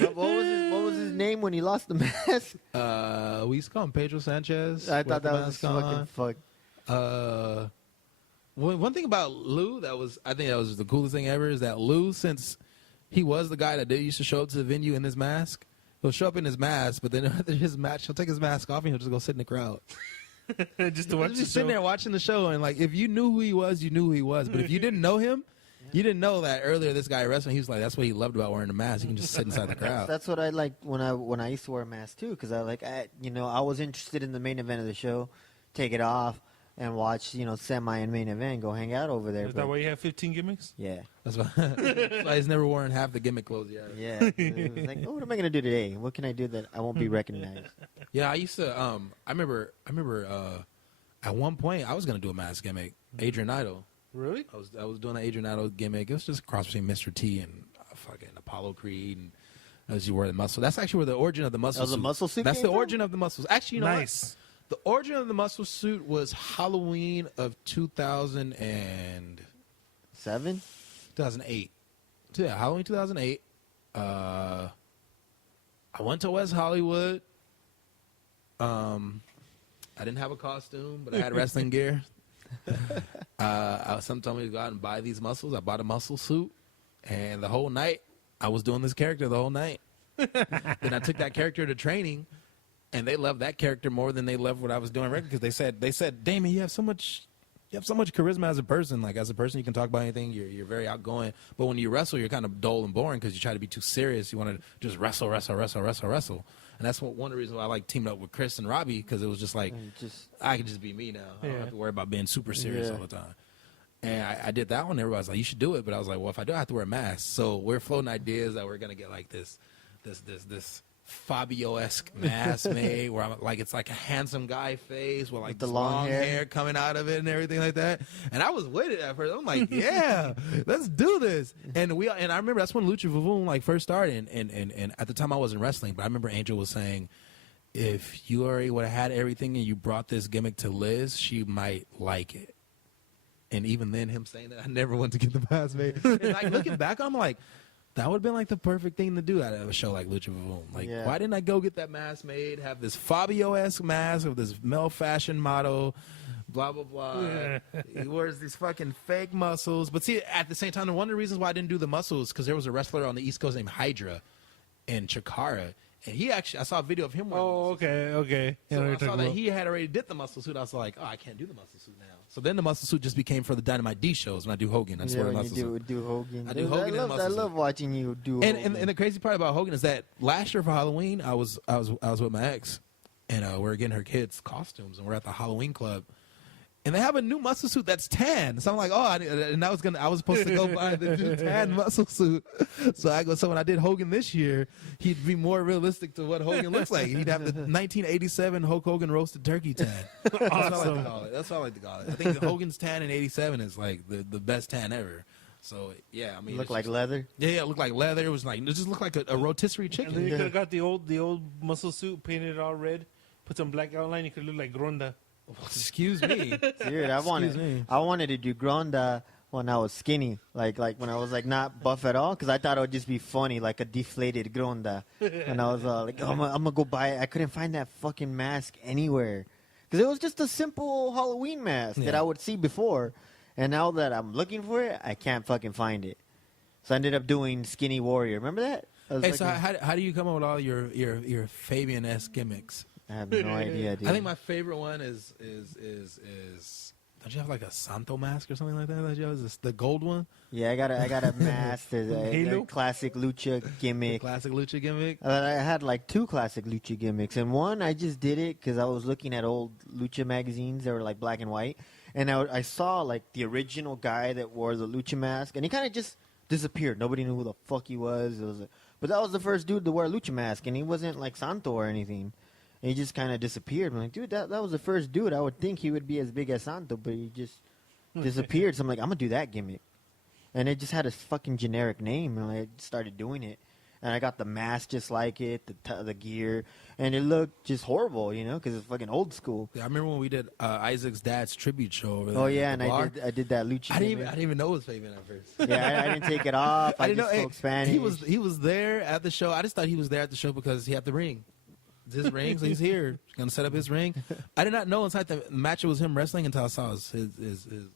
What was his name when he lost the mask? We used to call him Pedro Sanchez. I with thought the that was mask on. fucking fuck. One thing about Lou I think that was the coolest thing ever is that Lou, since he was the guy that used to show up to the venue in his mask, he'll show up in his mask, but then after his match, he'll take his mask off and he'll just go sit in the crowd. Just to watch the Just sitting there show. watching the show, and like, if you knew who he was, you knew who he was. But if you didn't know him, you didn't know that earlier this guy wrestling. He was like, that's what he loved about wearing the mask. He can just sit inside the crowd. That's what I liked when I used to wear a mask too, because I was interested in the main event of the show, take it off and watch semi and main event, go hang out over there. Is that why you have 15 gimmicks? Yeah, That's why he's never worn half the gimmick clothes yet. yeah. It was like, oh, what am I gonna do today? What can I do that I won't be recognized? Yeah, I used to. I remember. At one point, I was gonna do a mask gimmick. Adrian Idol. Really? I was doing an Adrian Idol gimmick. It was just a cross between Mr. T and fucking Apollo Creed, and as you wear the muscle. That's actually where the origin of the muscle. Oh, the muscle suit That's came the from? origin of the muscles. Actually, you know what? Nice. The origin of the muscle suit was Halloween of 2008. 7? Yeah, Halloween 2008. I went to West Hollywood. I didn't have a costume, but I had wrestling gear. Someone told me to go out and buy these muscles. I bought a muscle suit, and the whole night I was doing this character the whole night. Then I took that character to training, and they loved that character more than they loved what I was doing regular, because they said, Damien, you have so much charisma as a person. Like, as a person, you can talk about anything. You're very outgoing. But when you wrestle, you're kind of dull and boring because you try to be too serious. You want to just wrestle. And that's one of the reasons why I like teaming up with Chris and Robbie, because it was just like, I can just be me now. I don't have to worry about being super serious all the time. And I did that one. Everybody's like, you should do it. But I was like, well, if I do, I have to wear a mask. So we're floating ideas that we're going to get like this Fabio-esque mask made where I'm like, it's like a handsome guy face with like the this long hair coming out of it and everything like that. And I was with it at first. I'm like, yeah, let's do this. And I remember that's when Lucha Vavoom like first started. And at the time I wasn't wrestling, but I remember Angel was saying, if you already would have had everything and you brought this gimmick to Liz, she might like it. And even then, him saying that, I never went to get the mask made. And like looking back, I'm like, that would have been like the perfect thing to do out of a show like Lucha Vavoom. Like, why didn't I go get that mask made, have this Fabio-esque mask of this male fashion model, blah, blah, blah. He wears these fucking fake muscles. But see, at the same time, one of the reasons why I didn't do the muscles, because there was a wrestler on the East Coast named Hydra in Chikara. And he actually, I saw a video of him wearing the muscle suit. Okay. So I saw that he had already did the muscle suit. I was like, oh, I can't do the muscle suit now. So then the muscle suit just became for the Dynamite D shows when I do Hogan. I just wear the muscle suit. Do Hogan. I do Hogan in the muscle suit. I love watching you do Hogan. And the crazy part about Hogan is that last year for Halloween, I was with my ex, and we're getting her kids costumes, and we're at the Halloween club. And they have a new muscle suit that's tan. So I'm like, and I was supposed to go buy the new tan muscle suit. So when I did Hogan this year, he'd be more realistic to what Hogan looks like. He'd have the 1987 Hulk Hogan roasted turkey tan. Awesome. That's what I like to call it. I think Hogan's tan in '87 is like the best tan ever. So yeah, I mean, look like leather. Yeah, it looked like leather. It just looked like a rotisserie chicken. And then you could have got the old muscle suit, painted it all red, put some black outline. You could look like Gronda. Excuse me. Dude, I wanted to do Gronda when I was skinny, like when I was like not buff at all, because I thought it would just be funny, like a deflated Gronda. And I was like, I'm gonna go buy it. I couldn't find that fucking mask anywhere, because it was just a simple Halloween mask that I would see before, and now that I'm looking for it, I can't fucking find it. So I ended up doing Skinny Warrior. Remember that? Hey, so how do you come up with all your Fabian-esque gimmicks? I have no idea, dude. I think my favorite one is don't you have like a Santo mask or something like that? Is this the gold one? Yeah, I got a mask. There's a classic lucha gimmick. Classic lucha gimmick. I had like two classic lucha gimmicks, and one I just did it because I was looking at old lucha magazines that were like black and white, and I saw like the original guy that wore the lucha mask, and he kind of just disappeared. Nobody knew who the fuck he was. But that was the first dude to wear a lucha mask, and he wasn't like Santo or anything. And he just kind of disappeared. I'm like, dude, that was the first dude. I would think he would be as big as Santo, but he just disappeared. So I'm like, I'm going to do that gimmick. And it just had a fucking generic name, and I started doing it. And I got the mask just like it, the gear, and it looked just horrible, because it's fucking old school. Yeah, I remember when we did Isaac's dad's tribute show over there. Oh yeah, and I did that lucha. I didn't even know it was Fabian at first. Yeah, I didn't take it off. I didn't know. Spoke Spanish. He was there at the show. I just thought he was there at the show because he had the ring. His ring, so he's here. He's gonna set up his ring. I did not know inside the match it was him wrestling until I saw the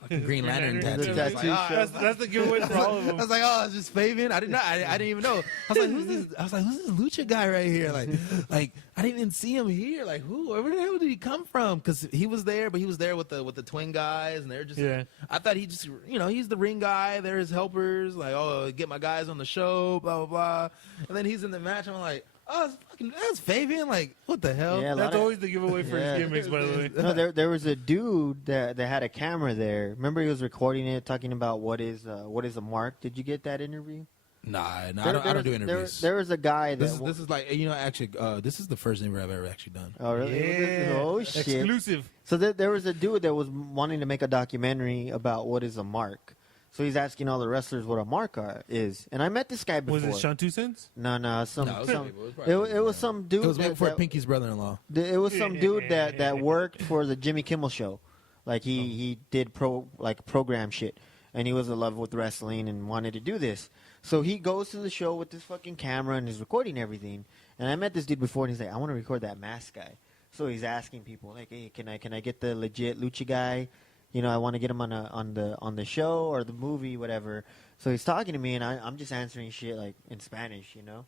fucking Green Lantern tattoo. That's the giveaway for all of them. I was like, oh, it's just Fabian. I didn't even know. I was like, who's this lucha guy right here? Like I didn't even see him here. Like where the hell did he come from? Because he was there, but he was there with the twin guys, and they're just. Yeah. I thought he just he's the ring guy. They're his helpers. Like get my guys on the show, blah blah blah. And then he's in the match. I'm like. Oh, that's Fabian. Like, what the hell? Yeah, that's always the giveaway for his gimmicks, by the way. No, there was a dude that had a camera there. Remember, he was recording it, talking about what is a mark. Did you get that interview? Nah, I don't do interviews. There was a guy that this is like actually this is the first interview I've ever actually done. Oh really? Yeah. Oh shit! Exclusive. So there was a dude that was wanting to make a documentary about what is a mark. So he's asking all the wrestlers what a mark is. And I met this guy before. Was it Sean Two Cents? No, it was some dude. It was before Pinky's brother-in-law. It was some dude that worked for the Jimmy Kimmel show. Like he did program shit. And he was in love with wrestling and wanted to do this. So he goes to the show with this fucking camera and is recording everything. And I met this dude before, and he's like, I want to record that mask guy. So he's asking people like, hey, can I get the legit lucha guy? You know, I want to get him on the show or the movie, whatever. So he's talking to me, and I'm just answering shit like in Spanish, you know.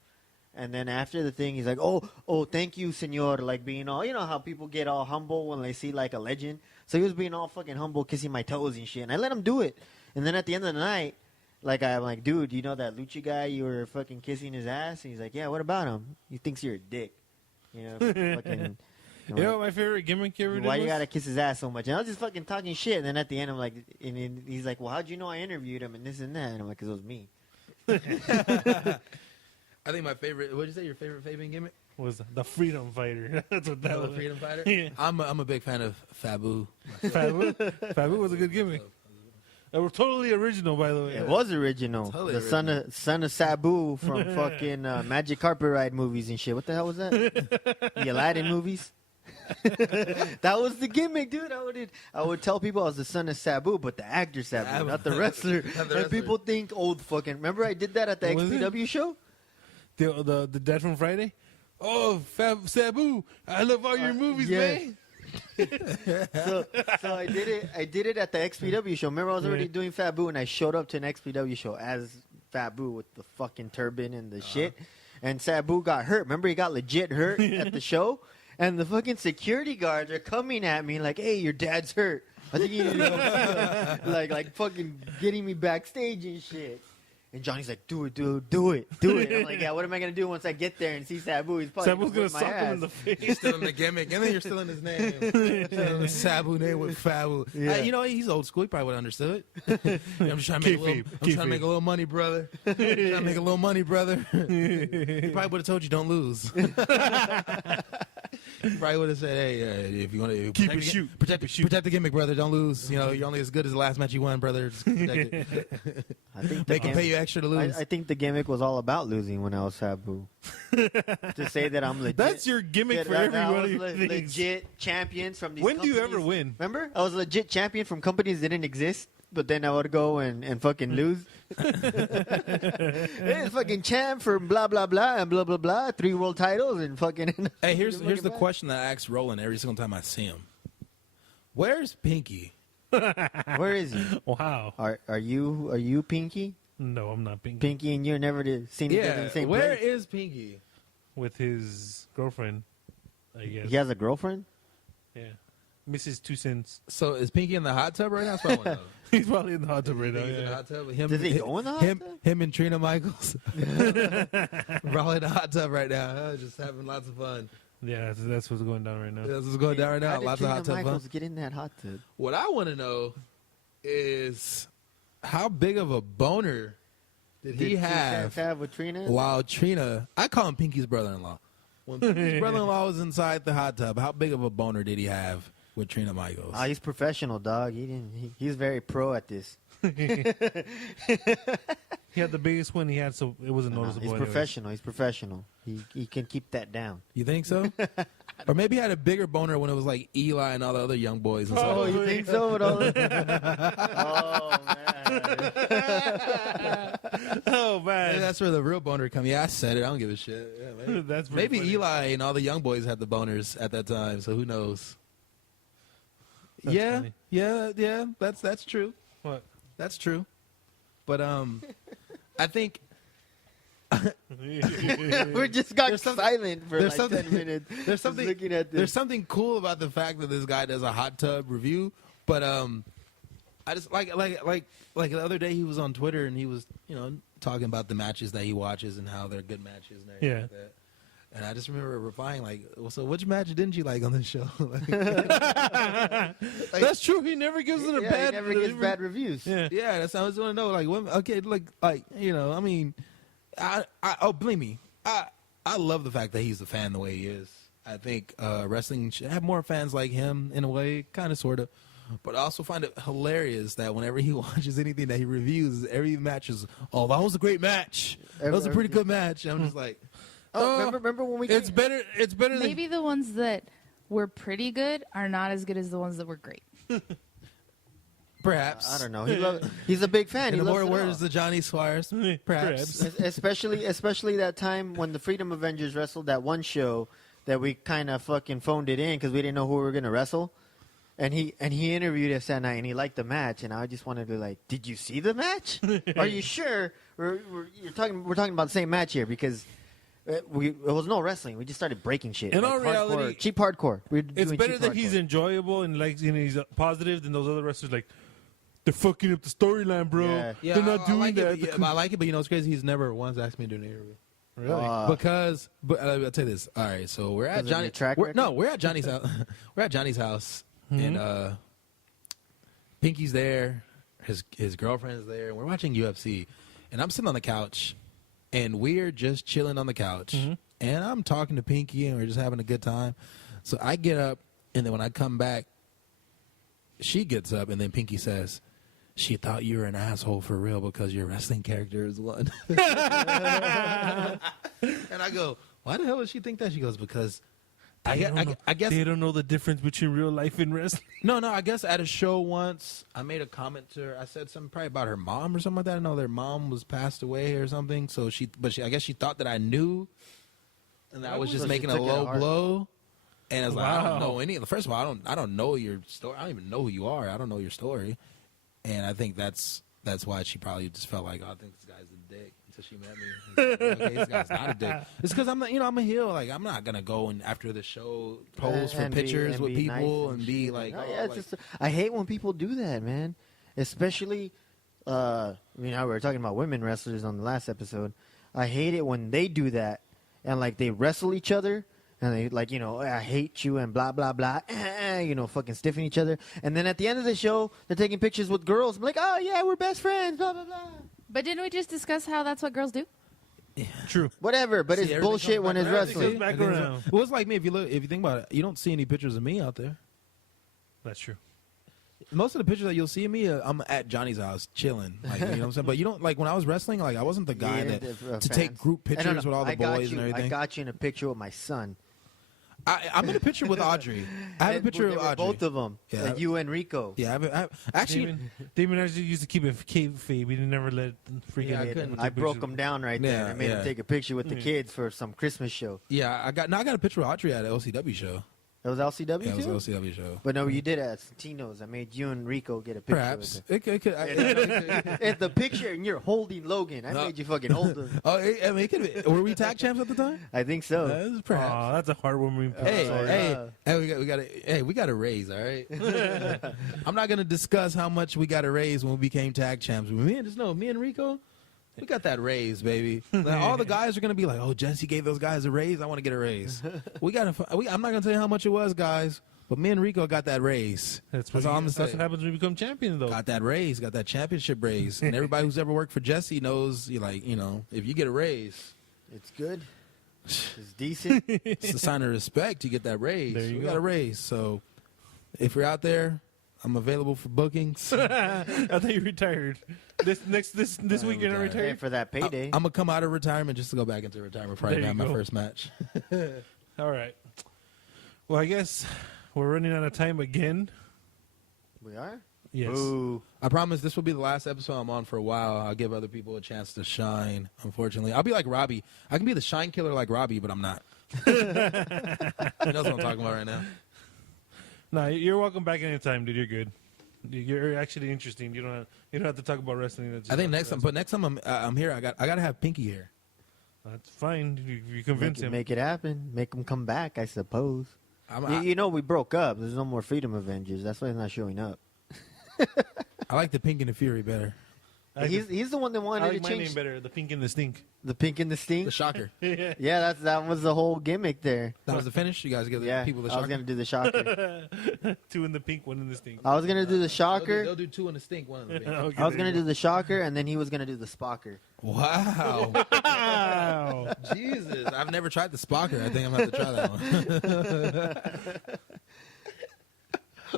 And then after the thing, he's like, oh, thank you, senor. Like being all, you know how people get all humble when they see like a legend. So he was being all fucking humble, kissing my toes and shit. And I let him do it. And then at the end of the night, like I'm like, dude, you know that lucha guy you were fucking kissing his ass? And he's like, yeah, what about him? He thinks you're a dick. You know, fucking. You know what my favorite gimmick you ever did Why you was? gotta kiss his ass so much? And I was just fucking talking shit. And then at the end, I'm like, and then he's like, well, how'd you know I interviewed him and this and that? And I'm like, because it was me. I think my favorite. What did you say? Your favorite Fabian gimmick? Was the Freedom Fighter. That's what that The was. Freedom Fighter. Yeah. I'm a big fan of Fabu. Fabu was a good gimmick. They were totally original, by the way. It was original. Totally the son of Sabu from fucking Magic Carpet Ride movies and shit. What the hell was that? The Aladdin movies. That was the gimmick, dude. I would tell people I was the son of Sabu, but the actor Sabu, not the wrestler. Not the And wrestler. people think old fucking. Remember I did that at the What was it? XPW show? The Dead from Friday? Oh, Sabu, I love all your movies, yes. man. So I did it at the XPW show. Remember I was already Right. doing Fabu, and I showed up to an XPW show as Fabu with the fucking turban and the shit. And Sabu got hurt. Remember he got legit hurt at the show? And the fucking security guards are coming at me like, hey, your dad's hurt. I think you need to go see him. like fucking getting me backstage and shit. And Johnny's like, do it, dude, do it. I'm like, yeah, what am I going to do once I get there and see Sabu? He's probably Sabu's going whip to my sock him ass. in the face. You're still in the gimmick, and then you're still in his name. Still in the Sabu name with Fabu. Yeah. You know, he's old school. He probably would have understood. I'm just trying to make a little money, brother. I'm trying to make a little money, brother. He probably would have told you don't lose. He probably would have said, hey, if you want to Keep it shoot. protect the gimmick, brother. Don't lose. You know, you're only as good as the last match you won, brother. Just protect it. I think They can pay you extra to lose. I think the gimmick was all about losing when I was Sabu. To say that I'm legit. That's your gimmick for every I one was of your things. legit champions from these When do you companies. ever win? Remember? I was a legit champion from companies that didn't exist, but then I would go and fucking lose. Hey, fucking champ for blah, blah, blah, and blah, blah, blah. 3 world titles and fucking... Hey, here's the question that I ask Roland every single time I see him. Where's Pinky? Where is he? Wow. Are you Pinky? No, I'm not Pinky. Pinky and you never seen each other in Yeah, the same where place? is Pinky? With his girlfriend, I guess. He has a girlfriend? Yeah. Mrs. Two Cents. So is Pinky in the hot tub right now? That's what I want to know. He's probably in the hot tub right now. He's in the Yeah. hot tub. Him, Does he go in the hot him, tub? Him and Trina Michaels. Probably in the hot tub right now. Just having lots of fun. Yeah, that's what's going down right now. This is going down right How now. did Lots of Trina hot tub Michaels fun. get in that hot tub? What I want to know is how big of a boner did he Two have Cents have with Trina? while Trina, I call him Pinky's brother-in-law. When Pinky's brother-in-law was inside the hot tub, how big of a boner did he have with Trina Michaels? He's professional, dog. He's very pro at this. He had the biggest one he had, so it wasn't noticeable. He's anyways. professional. He's professional. He can keep that down. You think so? Or maybe he had a bigger boner when it was like Eli and all the other young boys. And stuff. Oh, you think so? With all oh man. Oh, Maybe man. that's where the real boner come. Yeah, I said it. I don't give a shit. Yeah, maybe That's pretty maybe funny. Eli and all the young boys had the boners at that time. So who knows? That's yeah, funny. yeah. That's true. What? That's true. But I think We just got There's some- silent for there's like 10 something- minutes. there's Just something looking at this. there's something cool about the fact that this guy does a hot tub review. But I just like the other day he was on Twitter and he was talking about the matches that he watches and how they're good matches and everything Yeah. like that. And I just remember replying like, well, so which match didn't you like on this show? That's true. He never gives it a yeah, bad. he never gets bad reviews. Yeah. Yeah, that's what I was want to know. Like, what, okay, like I mean, believe me, I love the fact that he's a fan the way he is. I think wrestling should have more fans like him in a way, kind of, sort of. But I also find it hilarious that whenever he watches anything that he reviews, every match is, oh, that was a great match. That was a pretty good match. And I'm just like, Oh, remember when we? It's better. It's better than. Maybe the ones that were pretty good are not as good as the ones that were great. Perhaps. I don't know. He's a big fan. In He the loves more it all. words of Johnny Suarez, perhaps. Especially that time when the Freedom Avengers wrestled that one show that we kind of fucking phoned it in because we didn't know who we were gonna wrestle, and he interviewed us that night and he liked the match, and I just wanted to like, did you see the match? Are you sure? We're talking about the same match here because it was no wrestling. We just started breaking shit. In like all reality, cheap hardcore. It's better that he's enjoyable and like he's positive than those other wrestlers like. They're fucking up the storyline, bro. Yeah. They're not I doing like that. It, but I like it, but you know what's crazy? He's never once asked me to do an interview. Really? Because, but I'll tell you this. All right, so we're at Because of your Johnny. track We're at Johnny's house. We're at Johnny's house, Mm-hmm. and Pinky's there. His girlfriend's there. And we're watching UFC, and I'm sitting on the couch, and we're just chilling on the couch, Mm-hmm. and I'm talking to Pinky, and we're just having a good time. So I get up, and then when I come back, she gets up, and then Pinky says, "She thought you were an asshole for real because your wrestling character is one." And I go, "Why the hell would she think that?" She goes, "Because I guess they don't know the difference between real life and wrestling. no. I guess at a show once, I made a comment to her. I said something probably about her mom or something like that. I know their mom was passed away or something. So I guess she thought that I knew, and I was just So she making a took it to low heart. blow. And I was like, I don't Wow. know any. First of all, I don't know your story. I don't even know who you are. I don't know your story. And I think that's why she probably just felt like, oh, I think this guy's a dick until she met me. Okay, this guy's not a dick. It's because I'm a heel. Like, I'm not gonna go and after the show pose for And pictures and with be people nice and be shit. like, Oh, oh, yeah, like- it's just, I hate when people do that, man. Especially, we were talking about women wrestlers on the last episode. I hate it when they do that and like they wrestle each other. And they like, I hate you and blah, blah, blah, fucking stiffing each other. And then at the end of the show, they're taking pictures with girls. I'm like, oh, yeah, we're best friends, blah, blah, blah. But didn't we just discuss how that's what girls do? True. Whatever, but See, it's everything bullshit comes when back it's around. Everything wrestling. goes back I think so. around. Well, it's like me. If you think about it, you don't see any pictures of me out there. That's true. Most of the pictures that you'll see of me, I'm at Johnny's house chilling. Like, you know what I'm saying? But you don't like when I was wrestling. Like, I wasn't the guy Yeah, that the to take fans. group I pictures don't know. with all the I got boys you. and everything. I got you in a picture with my son. I'm in a picture with Audrey. I have a And picture they of were Audrey. both of them. Yeah. You and Rico. Yeah, actually. Damien actually used to keep it kayfabe. He never let freaking. Yeah, I couldn't. I broke him down right there. Yeah, I made yeah. him take a picture with the kids for some Christmas show. Yeah, I got a picture of Audrey at an LCW show. It was LCW Yeah, it was too? an LCW show. But no, you did it at Tino's. I made you and Rico get a picture. Perhaps With it could. it. It's the picture, and you're holding Logan. I No. made you fucking hold him. Oh, I mean, it could be. Were we tag champs at the time? I think so. Perhaps. Oh, that's a heartwarming picture. Hey, we got a raise, all right? I'm not gonna discuss how much we got a raise when we became tag champs. Me and Rico, we got that raise, baby. Now, all the guys are gonna be like, "Oh, Jesse gave those guys a raise. I want to get a raise." I'm not gonna tell you how much it was, guys, but me and Rico got that raise. That's all I'm gonna what say. happens when you become champion, though. Got that raise, got that championship raise, and everybody who's ever worked for Jesse knows, if you get a raise, It's good. It's decent. it's a sign of respect. You get that raise. There you We go. got a raise. So if you're out there, I'm available for bookings. I thought you retired. This week you're not retired. Hey, retired. for that payday. I'm gonna come out of retirement just to go back into retirement. Probably There have you my go. first match. All right. Well, I guess we're running out of time again. We are? Yes. Ooh. I promise this will be the last episode I'm on for a while. I'll give other people a chance to shine. Unfortunately, I'll be like Robbie. I can be the shine killer like Robbie, but I'm not. He knows what I'm talking about right now. No, you're welcome back anytime, dude. You're good. You're actually interesting. You don't have to talk about wrestling. That's I think just next time I'm here, I gotta have Pinky here. That's fine. You convince him. Make it happen. Make him come back, I suppose. I We broke up. There's no more Freedom Avengers. That's why he's not showing up. like the Pink and the Fury better. He's the one that I wanted like to my change name better. The Pink and the Stink. the pink and the The stink. Shocker. Yeah, that was the whole gimmick there. That was the finish. You guys give the Yeah, people the I was Shocker. gonna do the shocker. 2 in the pink, 1 in the stink. I was gonna do the shocker. They'll do 2 in the stink, 1 in the Pink. Okay, I was there gonna you do the shocker, and then he was gonna do the spocker. Wow. go. Wow. Jesus. I've never tried the Spocker. I think I'm going to try that one.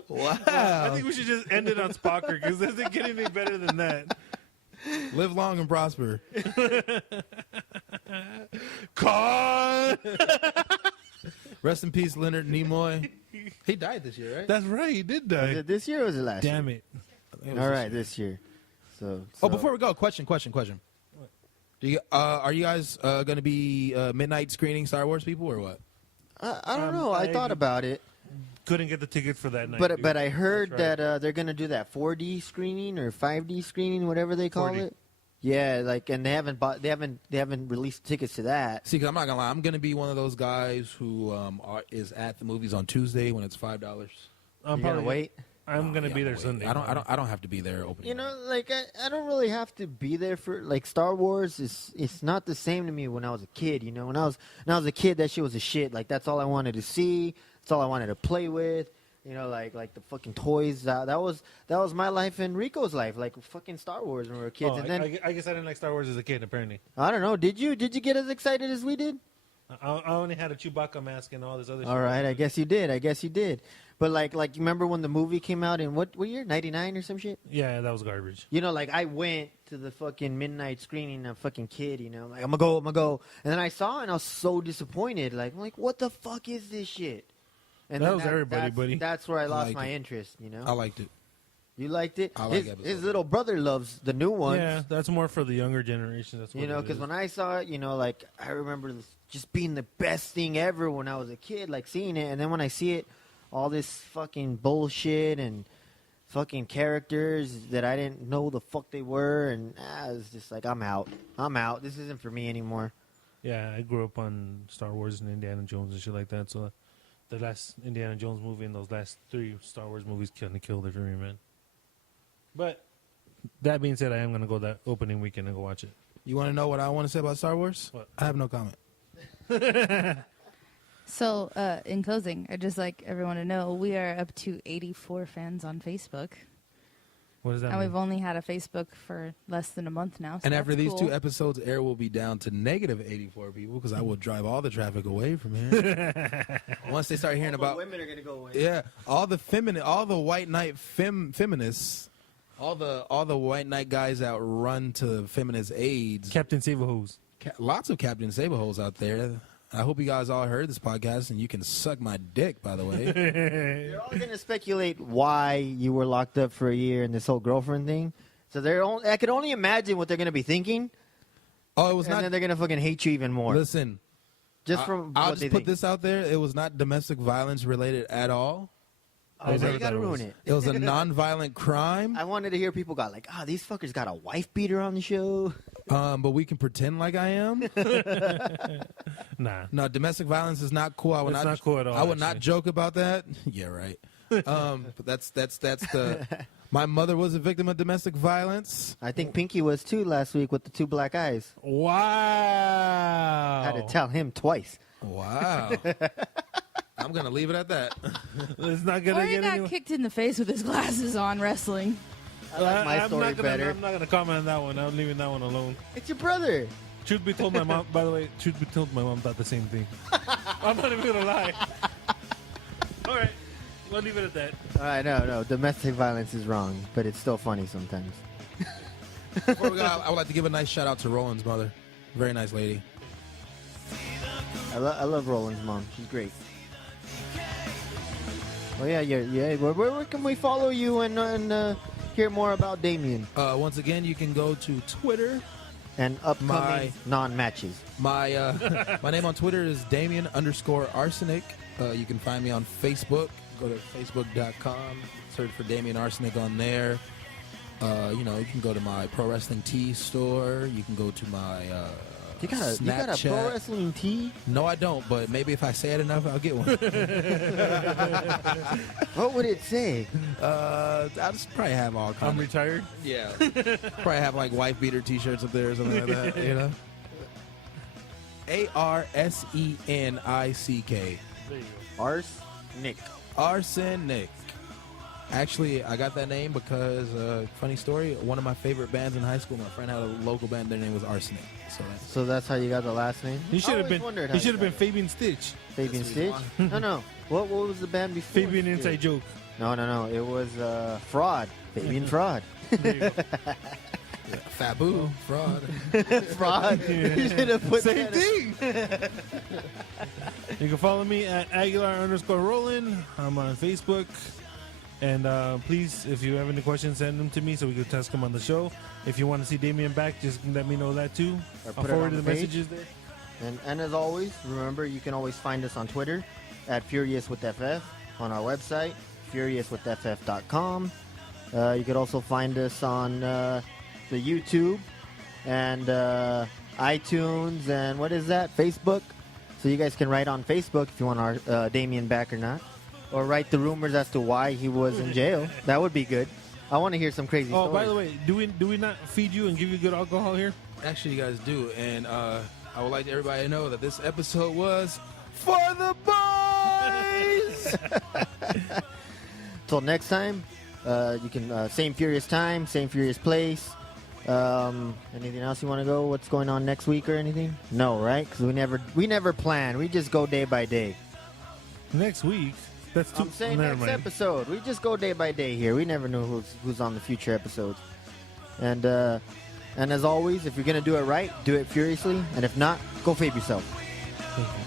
Wow. I think we should just end it on Spocker because it doesn't get any better than that. Live long and prosper. Con! Rest in peace, Leonard Nimoy. He died this year, right? That's right. He did Was die. it this year or was it last year? Damn it. It was All this right, year. this year. So. Oh, before we go, question. Do you, are you guys going to be midnight screening Star Wars people or what? I don't know. I thought about it, Couldn't get the ticket for that night. but dude. I heard That's right. that they're gonna do that 4D screening or 5D screening, whatever they call 4D. it. Yeah, like, and they haven't released tickets to that. See, because I'm not gonna lie, I'm gonna be one of those guys who is at the movies on Tuesday when it's $5. I'm You gonna wait? I'm gonna Yeah, be I'm there gonna Sunday. wait. I don't have to be there opening. You know, like I don't really have to be there for like Star Wars. It's not the same to me when I was a kid. You know, when I was a kid, that shit was a shit. Like that's all I wanted to see. That's all I wanted to play with. You know, like the fucking toys. That was my life and Rico's life. Like fucking Star Wars when we were kids. Oh, And then I guess I didn't like Star Wars as a kid. Apparently, I don't know. Did you get as excited as we did? I only had a Chewbacca mask and all this other. All shit. right, I guess you did. But like you remember when the movie came out in what year? 99 or some shit? Yeah, that was garbage. You know, like I went to the fucking midnight screening. A fucking kid, you know, like I'm gonna go, and then I saw it and I was so disappointed. Like, what the fuck is this shit? And That then was everybody, buddy. That's where I lost liked my it. interest. You know, I liked it. you liked it. I like his episode little brother loves the new ones. Yeah, that's more for the younger generation. That's what You know, because because when I saw it, you know, like I remember this just being the best thing ever when I was a kid, like seeing it, and then when I see it, all this fucking bullshit and fucking characters that I didn't know the fuck they were, and it's just like I'm out. This isn't for me anymore. Yeah, I grew up on Star Wars and Indiana Jones and shit like that. So the last Indiana Jones movie and those last 3 Star Wars movies kind of killed it for me, man. But that being said, I am gonna go that opening weekend and go watch it. You want to know what I want to say about Star Wars? What? I have no comment. So, in closing, I'd just like everyone to know we are up to 84 fans on Facebook. What does that And mean? we've only had a Facebook for less than a month now. So And after that's these cool. 2 episodes air, will be down to negative 84 people because I will drive all the traffic away from here. Once they start hearing about, women are gonna go away. yeah, all the white knight feminists, all the white knight guys that run to feminist aids. Captain Save-A-Hose. Lots of Captain Saberholes out there. I hope you guys all heard this podcast and you can suck my dick, by the way. They're all gonna speculate why you were locked up for a year and this whole girlfriend thing. So I could only imagine what they're gonna be thinking, Oh, it was and then not. they're gonna fucking hate you even more. Listen, Just from I'll what just they put think. this out there. It was not domestic violence related at all. Oh, I so never you gotta thought it ruin was. it. It was a non-violent crime. I wanted to hear people go like, these fuckers got a wife beater on the show. But we can pretend like I am. Nah. No, domestic violence is not cool. I would It's not. not cool at all, I would not actually. joke about that. Yeah, right. But that's the. My mother was a victim of domestic violence. I think Pinky was too last week with the 2 black eyes. Wow. Had to tell him twice. Wow. I'm gonna leave it at that. It's not Or gonna he get got any. kicked in the face with his glasses on wrestling. I like my I'm story not gonna, better. I'm not gonna comment on that one. I'm leaving that one alone. It's your brother. Truth be told, my mom. By the way, truth be told, my mom thought the same thing. I'm not even gonna lie. All right, we'll leave it at that. All right, no. Domestic violence is wrong, but it's still funny sometimes. Before we go, I would like to give a nice shout out to Roland's mother. Very nice lady. I love Roland's mom. She's great. Oh yeah. Where can we follow you and hear more about Damien Once again, you can go to Twitter. and upcoming non-matches? My my name on Twitter is Damien_Arsenick. You can find me on Facebook. Go to facebook.com. Search for Damien Arsenick on there. You can go to my Pro Wrestling Tee store. You can go to my You got a Snapchat. pro wrestling tee? No, I don't. But maybe if I say it enough, I'll get one. What would it say? I'll just probably have all I'm kinds. retired. Yeah. Probably have like wife beater T-shirts up there or something like that. You know. Arsenick. There you go. Arsenick. Arsenick. Actually, I got that name because, funny story, one of my favorite bands in high school, my friend had a local band, their name was Arsenic. So that's how you got the last name? He should have I always been. wondered He how should have you been got Fabian Stitch. it. Fabian That's the Stitch? No. What was the band before? Fabian Stitch? Inside Joke. No. It was Fraud. Fabian Fraud. There you go. Fabu, fraud. Fraud. You should have put Same that- thing. You can follow me at Aguilar_Roland. I'm on Facebook. And please, if you have any questions, send them to me so we can test them on the show. If you want to see Damien back, just let me know that too. Or I'll put it forward on the the page. messages there. And as always, remember you can always find us on Twitter at FuriousWithFF, on our website, FuriousWithFF.com. You could also find us on the YouTube and iTunes and what is that? Facebook. So you guys can write on Facebook if you want our Damien back or not. Or write the rumors as to why he was in jail. That would be good. I want to hear some crazy stories. Oh, by the way, do we not feed you and give you good alcohol here? Actually, you guys do. And I would like everybody to know that this episode was for the boys. Till next time, you can same Furious time, same Furious place. Anything else you want to go? What's going on next week or anything? No, right? Because we never plan. We just go day by day. Next week? That's too. I'm saying never next mind. episode. We just go day by day here. We never know who's on the future episodes. And as always, if you're gonna do it right, do it furiously. And if not, go fave yourself. Thank you.